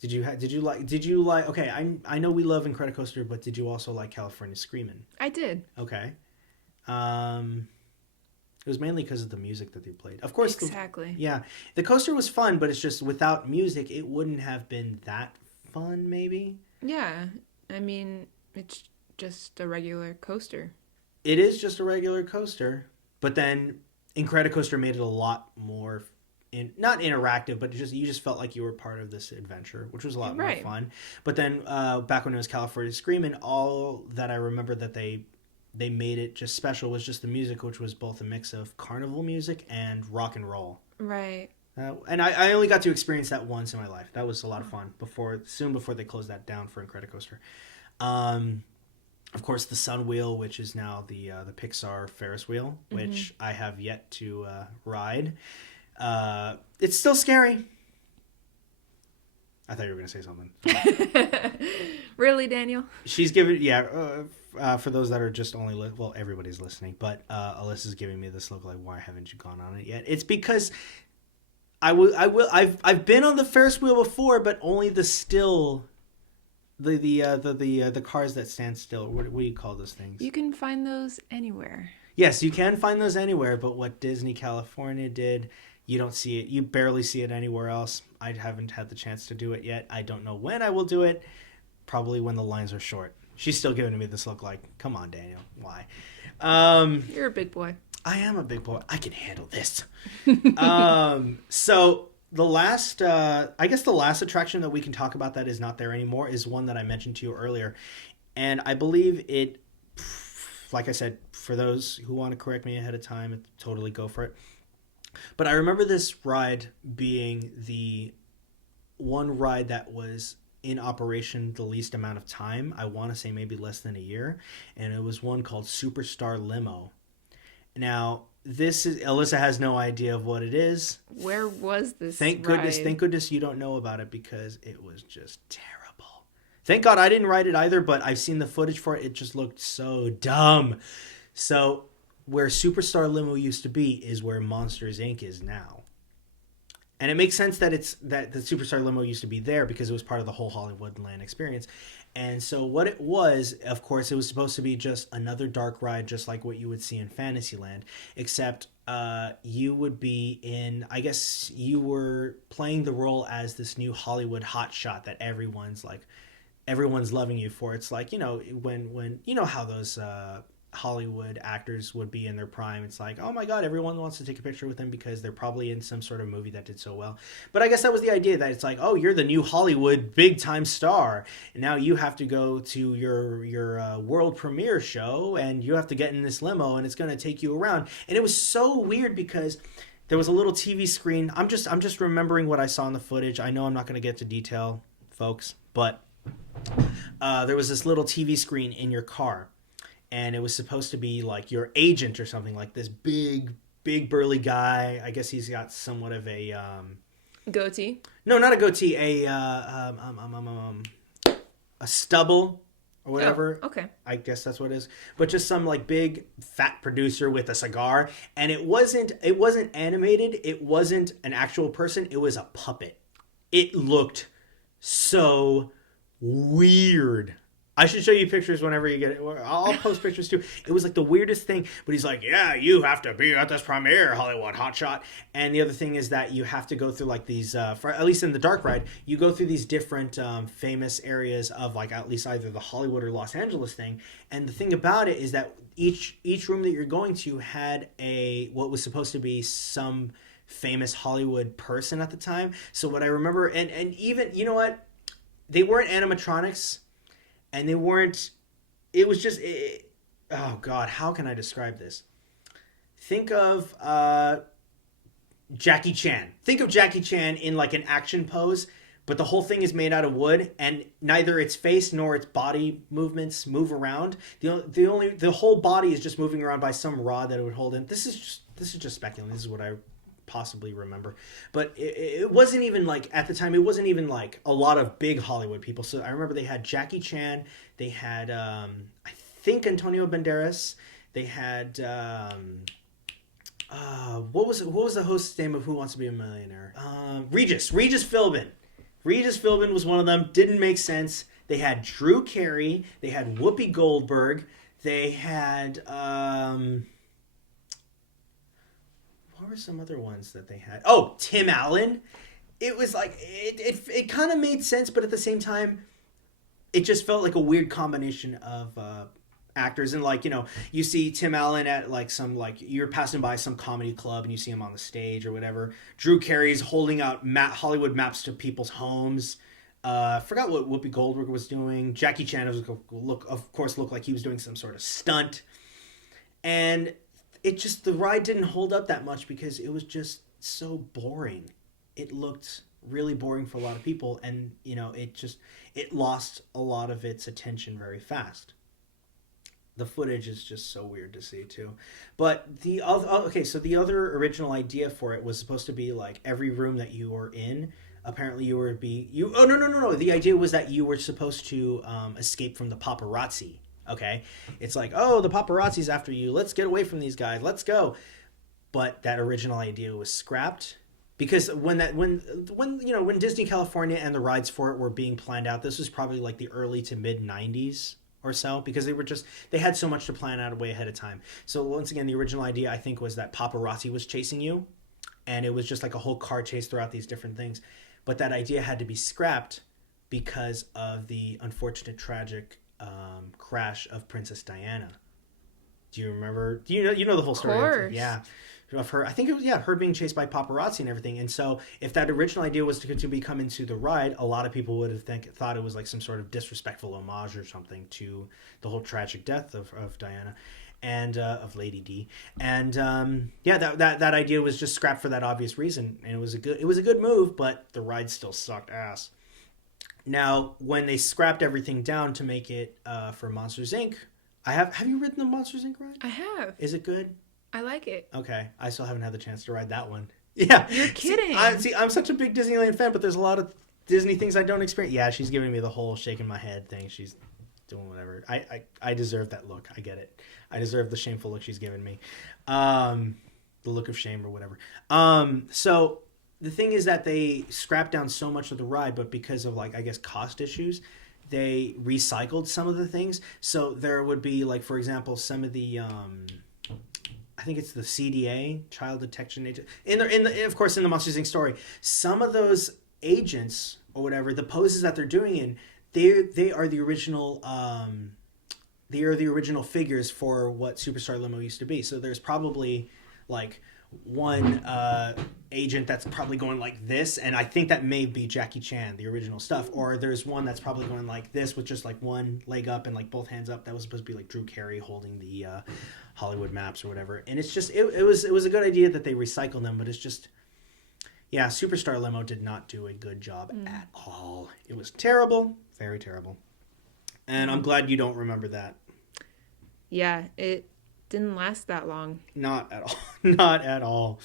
Did you like? Okay, I know we love Incredicoaster, but did you also like California Screamin'? I did. Okay. It was mainly because of the music that they played. Of course. Exactly. The coaster was fun, but it's just without music, it wouldn't have been that fun, maybe. Yeah. I mean, it's just a regular coaster. It is just a regular coaster, but then Incredicoaster made it a lot more, not interactive, but you just felt like you were part of this adventure, which was a lot more fun. But then back when it was California Screamin', all that I remember that they made it just special was just the music, which was both a mix of carnival music and rock and roll. Right. And I only got to experience that once in my life. That was a lot of fun soon before they closed that down for Incredicoaster. Of course, the Sun Wheel, which is now the Pixar Ferris wheel, which I have yet to ride. It's still scary. I thought you were going to say something. Really, Daniel? She's giving, for those that are just only, everybody's listening, but Alyssa's giving me this look like, why haven't you gone on it yet? It's because I've been on the Ferris wheel before, but only the cars that stand still. What do you call those things? You can find those anywhere. Yes, you can find those anywhere, but what Disney California did, you don't see it. You barely see it anywhere else. I haven't had the chance to do it yet. I don't know when I will do it. Probably when the lines are short. She's still giving me this look like, come on, Daniel, why? You're a big boy. I am a big boy. I can handle this. So the last attraction that we can talk about that is not there anymore is one that I mentioned to you earlier. And I believe it, like I said, for those who want to correct me ahead of time, totally go for it. But I remember this ride being the one ride that was in operation the least amount of time. I want to say maybe less than a year. And it was one called Superstar Limo. Now, Alyssa has no idea of what it is. Where was this Thank ride? goodness you don't know about it because it was just terrible. Thank God I didn't ride it either, but I've seen the footage for it. It just looked so dumb. So where Superstar Limo used to be is where Monsters Inc. is now. And it makes sense that the Superstar Limo used to be there because it was part of the whole Hollywoodland experience. And so what it was, of course, it was supposed to be just another dark ride, just like what you would see in Fantasyland, except you would be in, I guess you were playing the role as this new Hollywood hotshot that everyone's loving you for. It's like, when you know how those Hollywood actors would be in their prime. It's like, oh my God, everyone wants to take a picture with them because they're probably in some sort of movie that did so well. But I guess that was the idea, that it's like, oh, you're the new Hollywood big time star, and now you have to go to your world premiere show, and you have to get in this limo, and it's going to take you around. And it was so weird because there was a little TV screen. I'm just remembering what I saw in the footage. I know I'm not going to get to detail, folks, but there was this little TV screen in your car. And it was supposed to be like your agent or something, like this big burly guy. I guess he's got somewhat of a goatee. No, not a goatee. A stubble or whatever. Oh, okay. I guess that's what it is. But just some like big fat producer with a cigar. And it wasn't animated. It wasn't an actual person. It was a puppet. It looked so weird. I should show you pictures whenever you get it. I'll post pictures too. It was like the weirdest thing. But he's like, yeah, you have to be at this premiere, Hollywood hotshot. And the other thing is that you have to go through like these, at least in the dark ride, you go through these different famous areas of like at least either the Hollywood or Los Angeles thing. And the thing about it is that each room that you're going to had what was supposed to be some famous Hollywood person at the time. So what I remember, and even, you know what? They weren't animatronics. And they weren't, it was just, oh God, how can I describe this? Think of Jackie Chan. Think of Jackie Chan in like an action pose, but the whole thing is made out of wood, and neither its face nor its body movements move around. The whole body is just moving around by some rod that it would hold in. This is just speculating. This is what I possibly remember, but it wasn't even like, at the time, it wasn't even like a lot of big Hollywood people. So I remember they had Jackie Chan, they had I think Antonio Banderas, they had what was the host's name of Who Wants to Be a Millionaire? Regis Philbin. Regis Philbin was one of them. Didn't make sense. They had Drew Carey, they had Whoopi Goldberg, they had what were some other ones that they had? Oh, Tim Allen. It was like, it kind of made sense, but at the same time, it just felt like a weird combination of actors. And like, you see Tim Allen at like some, like you're passing by some comedy club and you see him on the stage or whatever. Drew Carey's holding out Hollywood maps to people's homes. Forgot what Whoopi Goldberg was doing. Jackie Chan of course looked like he was doing some sort of stunt. And the ride didn't hold up that much because it was just so boring. It looked really boring for a lot of people, and it lost a lot of its attention very fast. The footage is just so weird to see too. But the other so the other original idea for it was supposed to be like every room that you were in, apparently you were oh no, the idea was that you were supposed to escape from the paparazzi. Okay, it's like, oh, the paparazzi's after you, let's get away from these guys, let's go. But that original idea was scrapped because when Disney California and the rides for it were being planned out, this was probably like the early to mid 90s or so, because they had so much to plan out way ahead of time. So once again, the original idea, I think, was that paparazzi was chasing you, and it was just like a whole car chase throughout these different things. But that idea had to be scrapped because of the unfortunate tragic crash of Princess Diana. Do you remember? Do you know the whole story? Of course. Yeah. Of her, I think it was her being chased by paparazzi and everything. And so if that original idea was to be come into the ride, a lot of people would have thought it was like some sort of disrespectful homage or something to the whole tragic death of Diana and of Lady D. And that idea was just scrapped for that obvious reason. And it was a good move, but the ride still sucked ass. Now, when they scrapped everything down to make it for Monsters Inc., have you ridden the Monsters Inc. ride? I have. Is it good? I like it. Okay, I still haven't had the chance to ride that one. Yeah, you're kidding. I'm such a big Disneyland fan, but there's a lot of Disney things I don't experience. Yeah, she's giving me the whole shaking my head thing. She's doing whatever. I deserve that look. I get it. I deserve the shameful look she's giving me, the look of shame or whatever. So the thing is that they scrapped down so much of the ride, but because of like, I guess, cost issues, they recycled some of the things. So there would be like, for example, some of the I think it's the CDA, Child Detection Agent. Of course, in the Monsters Inc. story, some of those agents or whatever, the poses that they're doing in, they are the original. They are the original figures for what Superstar Limo used to be. So there's probably like one agent that's probably going like this, and I think that may be Jackie Chan, the original stuff. Or there's one that's probably going like this with just like one leg up and like both hands up. That was supposed to be like Drew Carey holding the Hollywood maps or whatever. And it's just it was a good idea that they recycled them, but it's just, yeah, Superstar Limo did not do a good job at all. It was terrible, very terrible. And I'm glad you don't remember that. Yeah, it didn't last that long. Not at all. Not at all.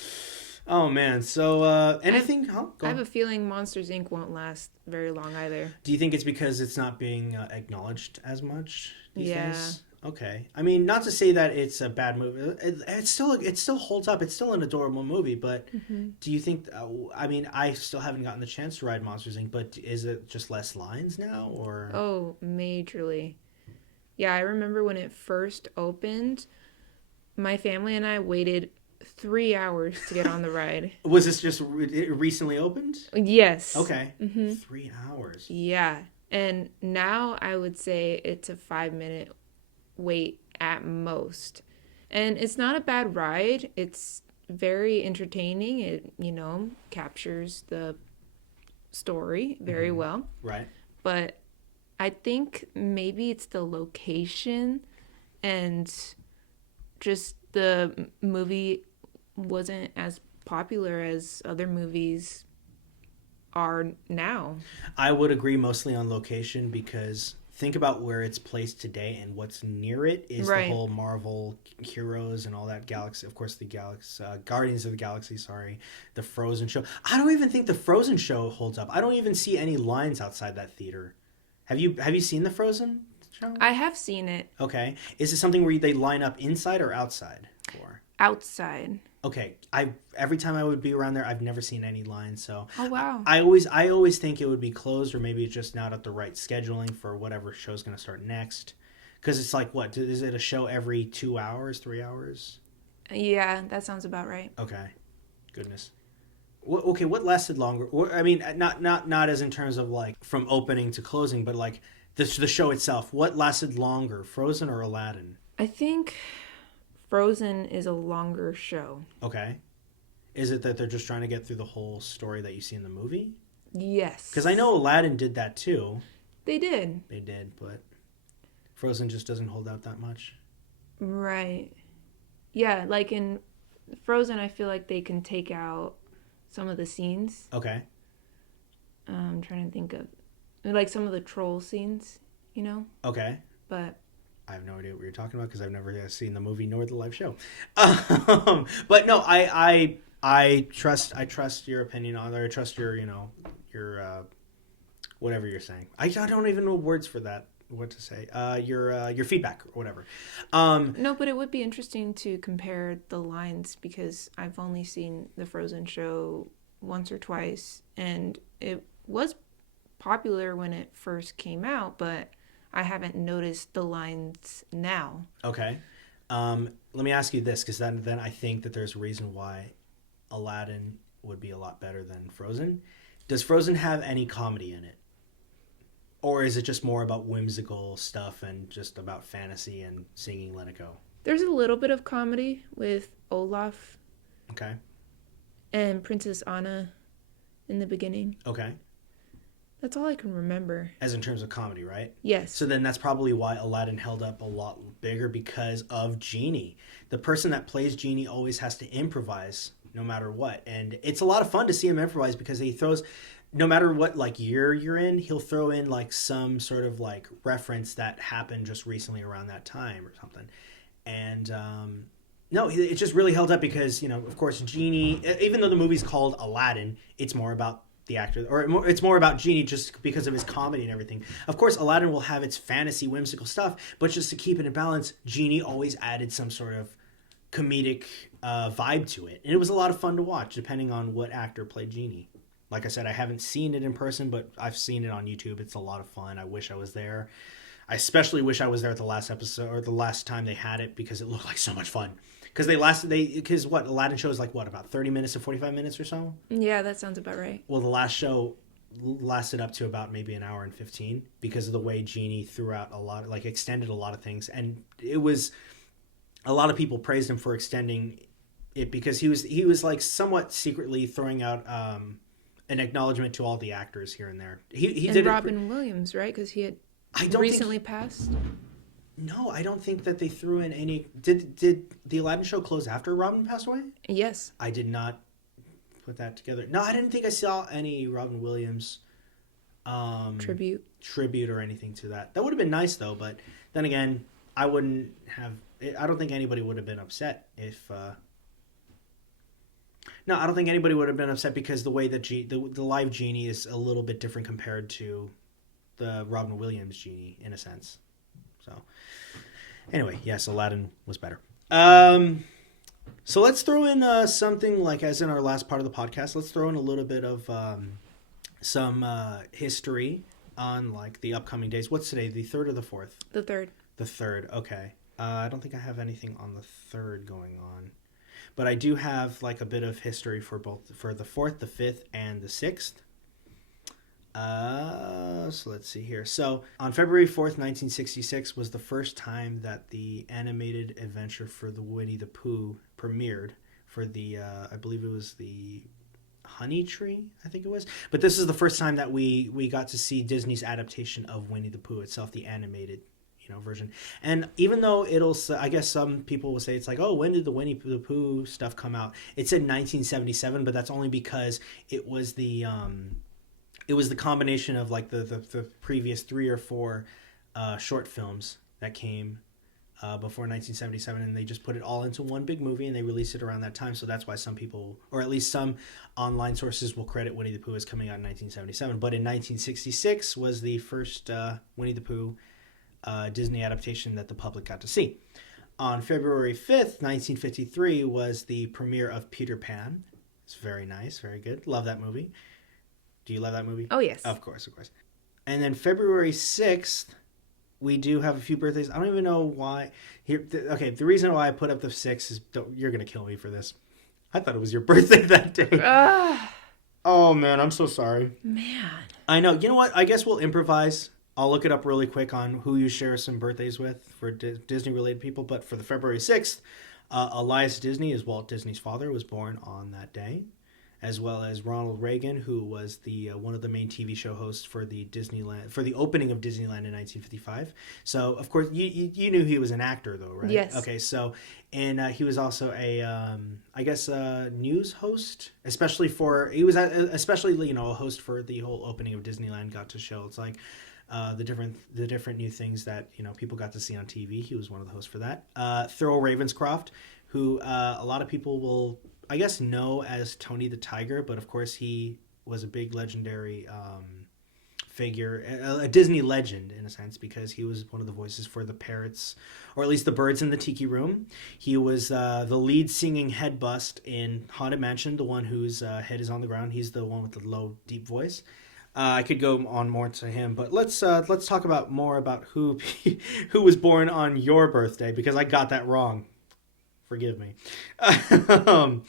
Oh man. So anything? I have a feeling Monsters Inc. won't last very long either. Do you think it's because it's not being acknowledged as much these days? Okay. I mean, not to say that it's a bad movie. It still holds up. It's still an adorable movie. But do you think? I mean, I still haven't gotten the chance to ride Monsters Inc. But is it just less lines now, or? Oh, majorly. Yeah, I remember when it first opened, my family and I waited 3 hours to get on the ride. Was this just recently opened? Yes. Okay. 3 hours. Yeah. And now I would say it's a 5-minute wait at most. And it's not a bad ride. It's very entertaining. It, captures the story very well. Right. But I think maybe it's the location and just the movie wasn't as popular as other movies are now. I would agree mostly on location, because think about where it's placed today, and what's near it is the whole Marvel heroes and all that galaxy. Of course, the Guardians of the Galaxy, the Frozen show. I don't even think the Frozen show holds up. I don't even see any lines outside that theater. Have you seen the Frozen show? I have seen it. Okay. Is it something where they line up inside or outside for? Outside. Okay. Every time I would be around there, I've never seen any lines. So oh wow. I always think it would be closed, or maybe it's just not at the right scheduling for whatever show's going to start next. Because it's like, what, is it a show every 2 hours, 3 hours? Yeah, that sounds about right. Okay. Goodness. Okay, what lasted longer? I mean, not as in terms of like from opening to closing, but like the show itself. What lasted longer, Frozen or Aladdin? I think Frozen is a longer show. Okay. Is it that they're just trying to get through the whole story that you see in the movie? Yes. Because I know Aladdin did that too. They did, but Frozen just doesn't hold out that much. Right. Yeah, like in Frozen, I feel like they can take out some of the scenes. Okay. I'm trying to think of like some of the troll scenes, Okay. But I have no idea what you're talking about because I've never seen the movie nor the live show. But no, I trust your opinion on there. I trust your your whatever you're saying. I don't even know words for that. What to say? Your feedback or whatever. No, but it would be interesting to compare the lines because I've only seen the Frozen show once or twice, and it was popular when it first came out, but I haven't noticed the lines now. Okay. Let me ask you this, because then I think that there's a reason why Aladdin would be a lot better than Frozen. Does Frozen have any comedy in it? Or is it just more about whimsical stuff and just about fantasy and singing Let It Go? There's a little bit of comedy with Olaf. Okay. And Princess Anna in the beginning. Okay. That's all I can remember. As in terms of comedy, right? Yes. So then that's probably why Aladdin held up a lot bigger, because of Genie. The person that plays Genie always has to improvise no matter what. And it's a lot of fun to see him improvise because he throws, no matter what like year you're in, he'll throw in like some sort of like reference that happened just recently around that time or something. And no, it just really held up because, of course, Genie, even though the movie's called Aladdin, it's more about the actor, or it's more about Genie just because of his comedy and everything. Of course, Aladdin will have its fantasy, whimsical stuff, but just to keep it in balance, Genie always added some sort of comedic vibe to it. And it was a lot of fun to watch, depending on what actor played Genie. Like I said, I haven't seen it in person, but I've seen it on YouTube. It's a lot of fun. I wish I was there. I especially wish I was there at the last episode, or the last time they had it, because it looked like so much fun. Because Aladdin show is like about 30 minutes to 45 minutes or so? Yeah, that sounds about right. Well, the last show lasted up to about maybe an hour and 15 because of the way Genie threw out extended a lot of things. And it was, a lot of people praised him for extending it because he was like somewhat secretly throwing out an acknowledgement to all the actors here and there. He did Robin Williams, right? Because he had recently passed. No, I don't think that they threw in any. Did the Aladdin show close after Robin passed away? Yes. I did not put that together. No, I didn't think I saw any Robin Williams tribute or anything to that. That would have been nice though, but then again, I wouldn't have. I don't think anybody would have been upset if. No, I don't think anybody would have been upset because the way that the live Genie is a little bit different compared to the Robin Williams Genie in a sense. So, anyway, yes, Aladdin was better. So let's throw in something like, as in our last part of the podcast, let's throw in a little bit of some history on like the upcoming days. What's today, the 3rd or the 4th? The 3rd. The 3rd, okay. I don't think I have anything on the 3rd going on. But I do have like a bit of history for the 4th, the 5th, and the 6th. So let's see here. So on February 4th, 1966 was the first time that the animated adventure for the Winnie the Pooh premiered for the, I believe it was the Honey Tree, I think it was. But this is the first time that we got to see Disney's adaptation of Winnie the Pooh itself, the animated version. And even though I guess some people will say it's like, oh, when did the Winnie the Pooh stuff come out? It said 1977, but that's only because it was the combination of like the previous 3 or 4 short films that came before 1977, and they just put it all into one big movie and they released it around that time. So that's why some people, or at least some online sources, will credit Winnie the Pooh as coming out in 1977. But in 1966 was the first Winnie the Pooh Disney adaptation that the public got to see. On February 5th, 1953 was the premiere of Peter Pan. It's very nice, very good. Love that movie. Do you love that movie? Oh, yes. Of course. And then February 6th, we do have a few birthdays. I don't even know why. The reason why I put up the 6th is, you're going to kill me for this. I thought it was your birthday that day. Oh, man, I'm so sorry. Man. I know. You know what? I guess we'll improvise. I'll look it up really quick on who you share some birthdays with for Disney-related people. But for the February 6th, Elias Disney, is Walt Disney's father, was born on that day. as well as Ronald Reagan, who was the one of the main TV show hosts for the opening of Disneyland in 1955. So, of course, you knew he was an actor, though, right? Yes. Okay, so, and he was also a news host, especially a host for the whole opening of Disneyland. Got to show it's like the different new things that people got to see on TV. He was one of the hosts for that. Thurl Ravenscroft, who a lot of people will, I guess, know as Tony the Tiger, but of course he was a big legendary figure, a Disney legend in a sense, because he was one of the voices for the parrots, or at least the birds in the Tiki Room. He was the lead singing head bust in Haunted Mansion, the one whose head is on the ground. He's the one with the low, deep voice. I could go on more to him, but let's talk more about who was born on your birthday, because I got that wrong. Forgive me. I've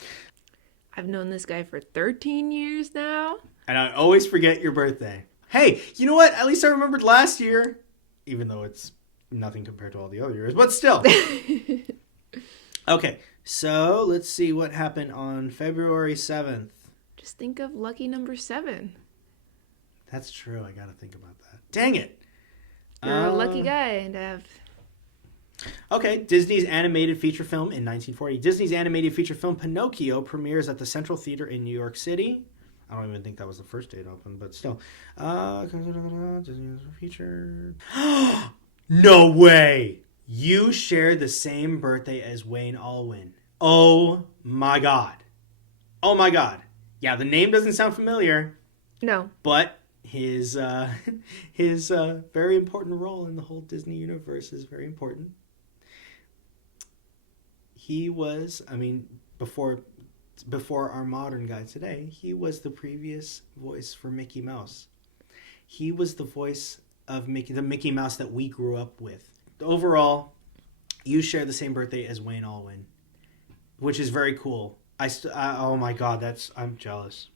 known this guy for 13 years now. And I always forget your birthday. Hey, you know what? At least I remembered last year, even though it's nothing compared to all the other years, but still. Okay, so let's see what happened on February 7th. Just think of lucky number 7. That's true. I got to think about that. Dang it. You're a lucky guy to have. Okay, Disney's animated feature film in 1940. Disney's animated feature film Pinocchio premieres at the Central Theater in New York City. I don't even think that was the first day it opened, but still. Disney's feature. No way! You share the same birthday as Wayne Allwyn. Oh my god. Oh my god. Yeah, the name doesn't sound familiar. No. But his very important role in the whole Disney universe is very important. He was, before our modern guy today, he was the previous voice for Mickey Mouse. He was the voice of the Mickey Mouse that we grew up with. Overall, you share the same birthday as Wayne Allwyn, which is very cool. Oh my god, I'm jealous.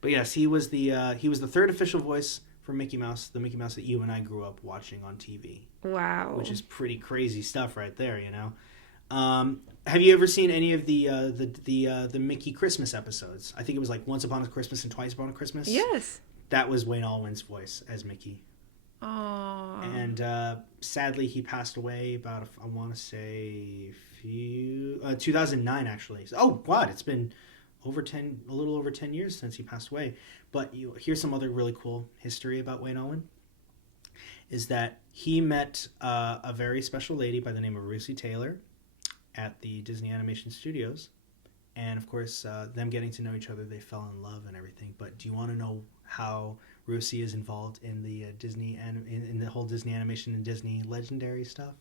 But yes, he was the third official voice for Mickey Mouse, the Mickey Mouse that you and I grew up watching on TV. Wow. Which is pretty crazy stuff right there, Have you ever seen any of the Mickey Christmas episodes? I think it was like Once Upon a Christmas and Twice Upon a Christmas. Yes. That was Wayne Allwyn's voice as Mickey. Aww. And sadly, he passed away about, I want to say, 2009 actually. Oh God, it's been a little over 10 years since he passed away. But here's some other really cool history about Wayne Allwyn. Is that he met a very special lady by the name of Russi Taylor at the Disney Animation Studios, and of course, them getting to know each other, they fell in love and everything. But do you want to know how Russi is involved in the Disney and in the whole Disney animation and Disney legendary stuff?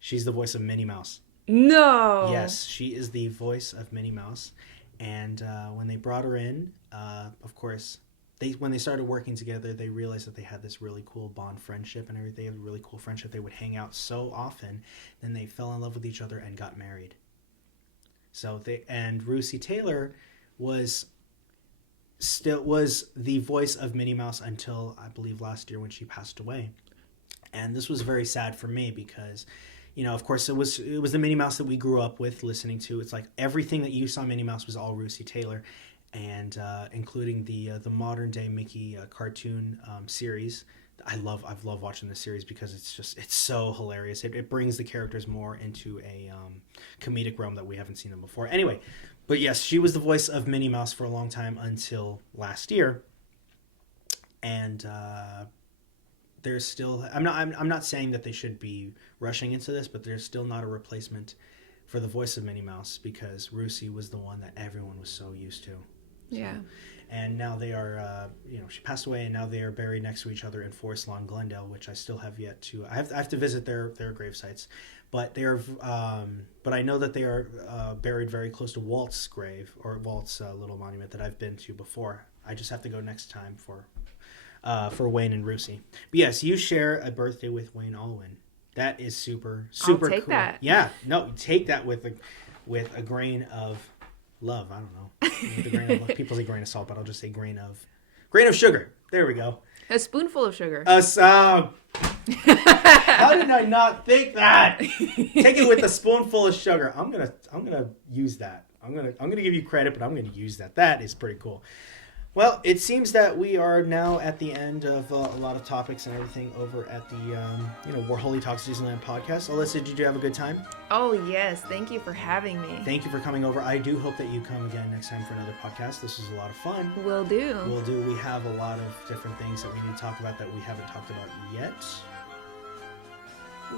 She's the voice of Minnie Mouse. No. Yes, she is the voice of Minnie Mouse, and when they brought her in, of course, when they started working together, they realized that they had this really cool bond friendship and everything. They had a really cool friendship. They would hang out so often. Then they fell in love with each other and got married. And Russi Taylor was the voice of Minnie Mouse until I believe last year when she passed away. And this was very sad for me because, of course, it was the Minnie Mouse that we grew up with listening to. It's like everything that you saw Minnie Mouse was all Russi Taylor. And including the modern day Mickey cartoon series. I've loved watching this series because it's so hilarious. It brings the characters more into a comedic realm that we haven't seen them before. Anyway, but yes, she was the voice of Minnie Mouse for a long time until last year. And there's still I'm not saying that they should be rushing into this, but there's still not a replacement for the voice of Minnie Mouse because Russi was the one that everyone was so used to. Yeah. And now they are, she passed away, and now they are buried next to each other in Forest Lawn, Glendale, which I still have yet to. I have to visit their grave sites, but they are. But I know that they are buried very close to Walt's grave or Walt's little monument that I've been to before. I just have to go next time for Wayne and Russi. But yes, you share a birthday with Wayne Allwyn. That is super I'll take cool. that. Yeah, no, take that with a grain of love. I don't know. With a grain of love. People say grain of salt, but I'll just say grain of sugar. There we go. A spoonful of sugar. How did I not think that? Take it with a spoonful of sugar. I'm gonna use that. I'm gonna give you credit, but I'm gonna use that. That is pretty cool. Well, it seems that we are now at the end of a lot of topics and everything over at the Warholy Talks Disneyland podcast. Alyssa, did you have a good time? Oh yes, thank you for having me. Thank you for coming over. I do hope that you come again next time for another podcast. This was a lot of fun. Will do. We have a lot of different things that we need to talk about that we haven't talked about yet.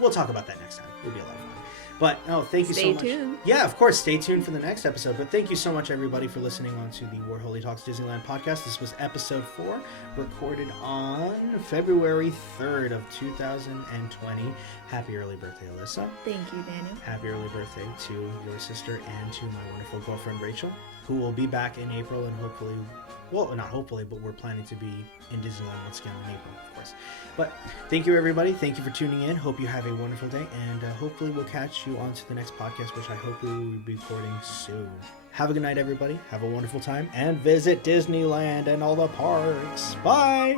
We'll talk about that next time. It'll be a lot of fun. But thank you so much. Stay tuned. Yeah, of course. Stay tuned for the next episode. But thank you so much, everybody, for listening on to the Warholy Talks Disneyland podcast. This was episode 4, recorded on February 3rd of 2020. Happy early birthday, Alyssa. Thank you, Daniel. Happy early birthday to your sister and to my wonderful girlfriend, Rachel, who will be back in April and hopefully, well, not hopefully, but we're planning to be in Disneyland once again in April, of course. But thank you, everybody. Thank you for tuning in. Hope you have a wonderful day, and hopefully we'll catch you on to the next podcast, which I hope we will be recording soon. Have a good night, everybody. Have a wonderful time, and visit Disneyland and all the parks. Bye!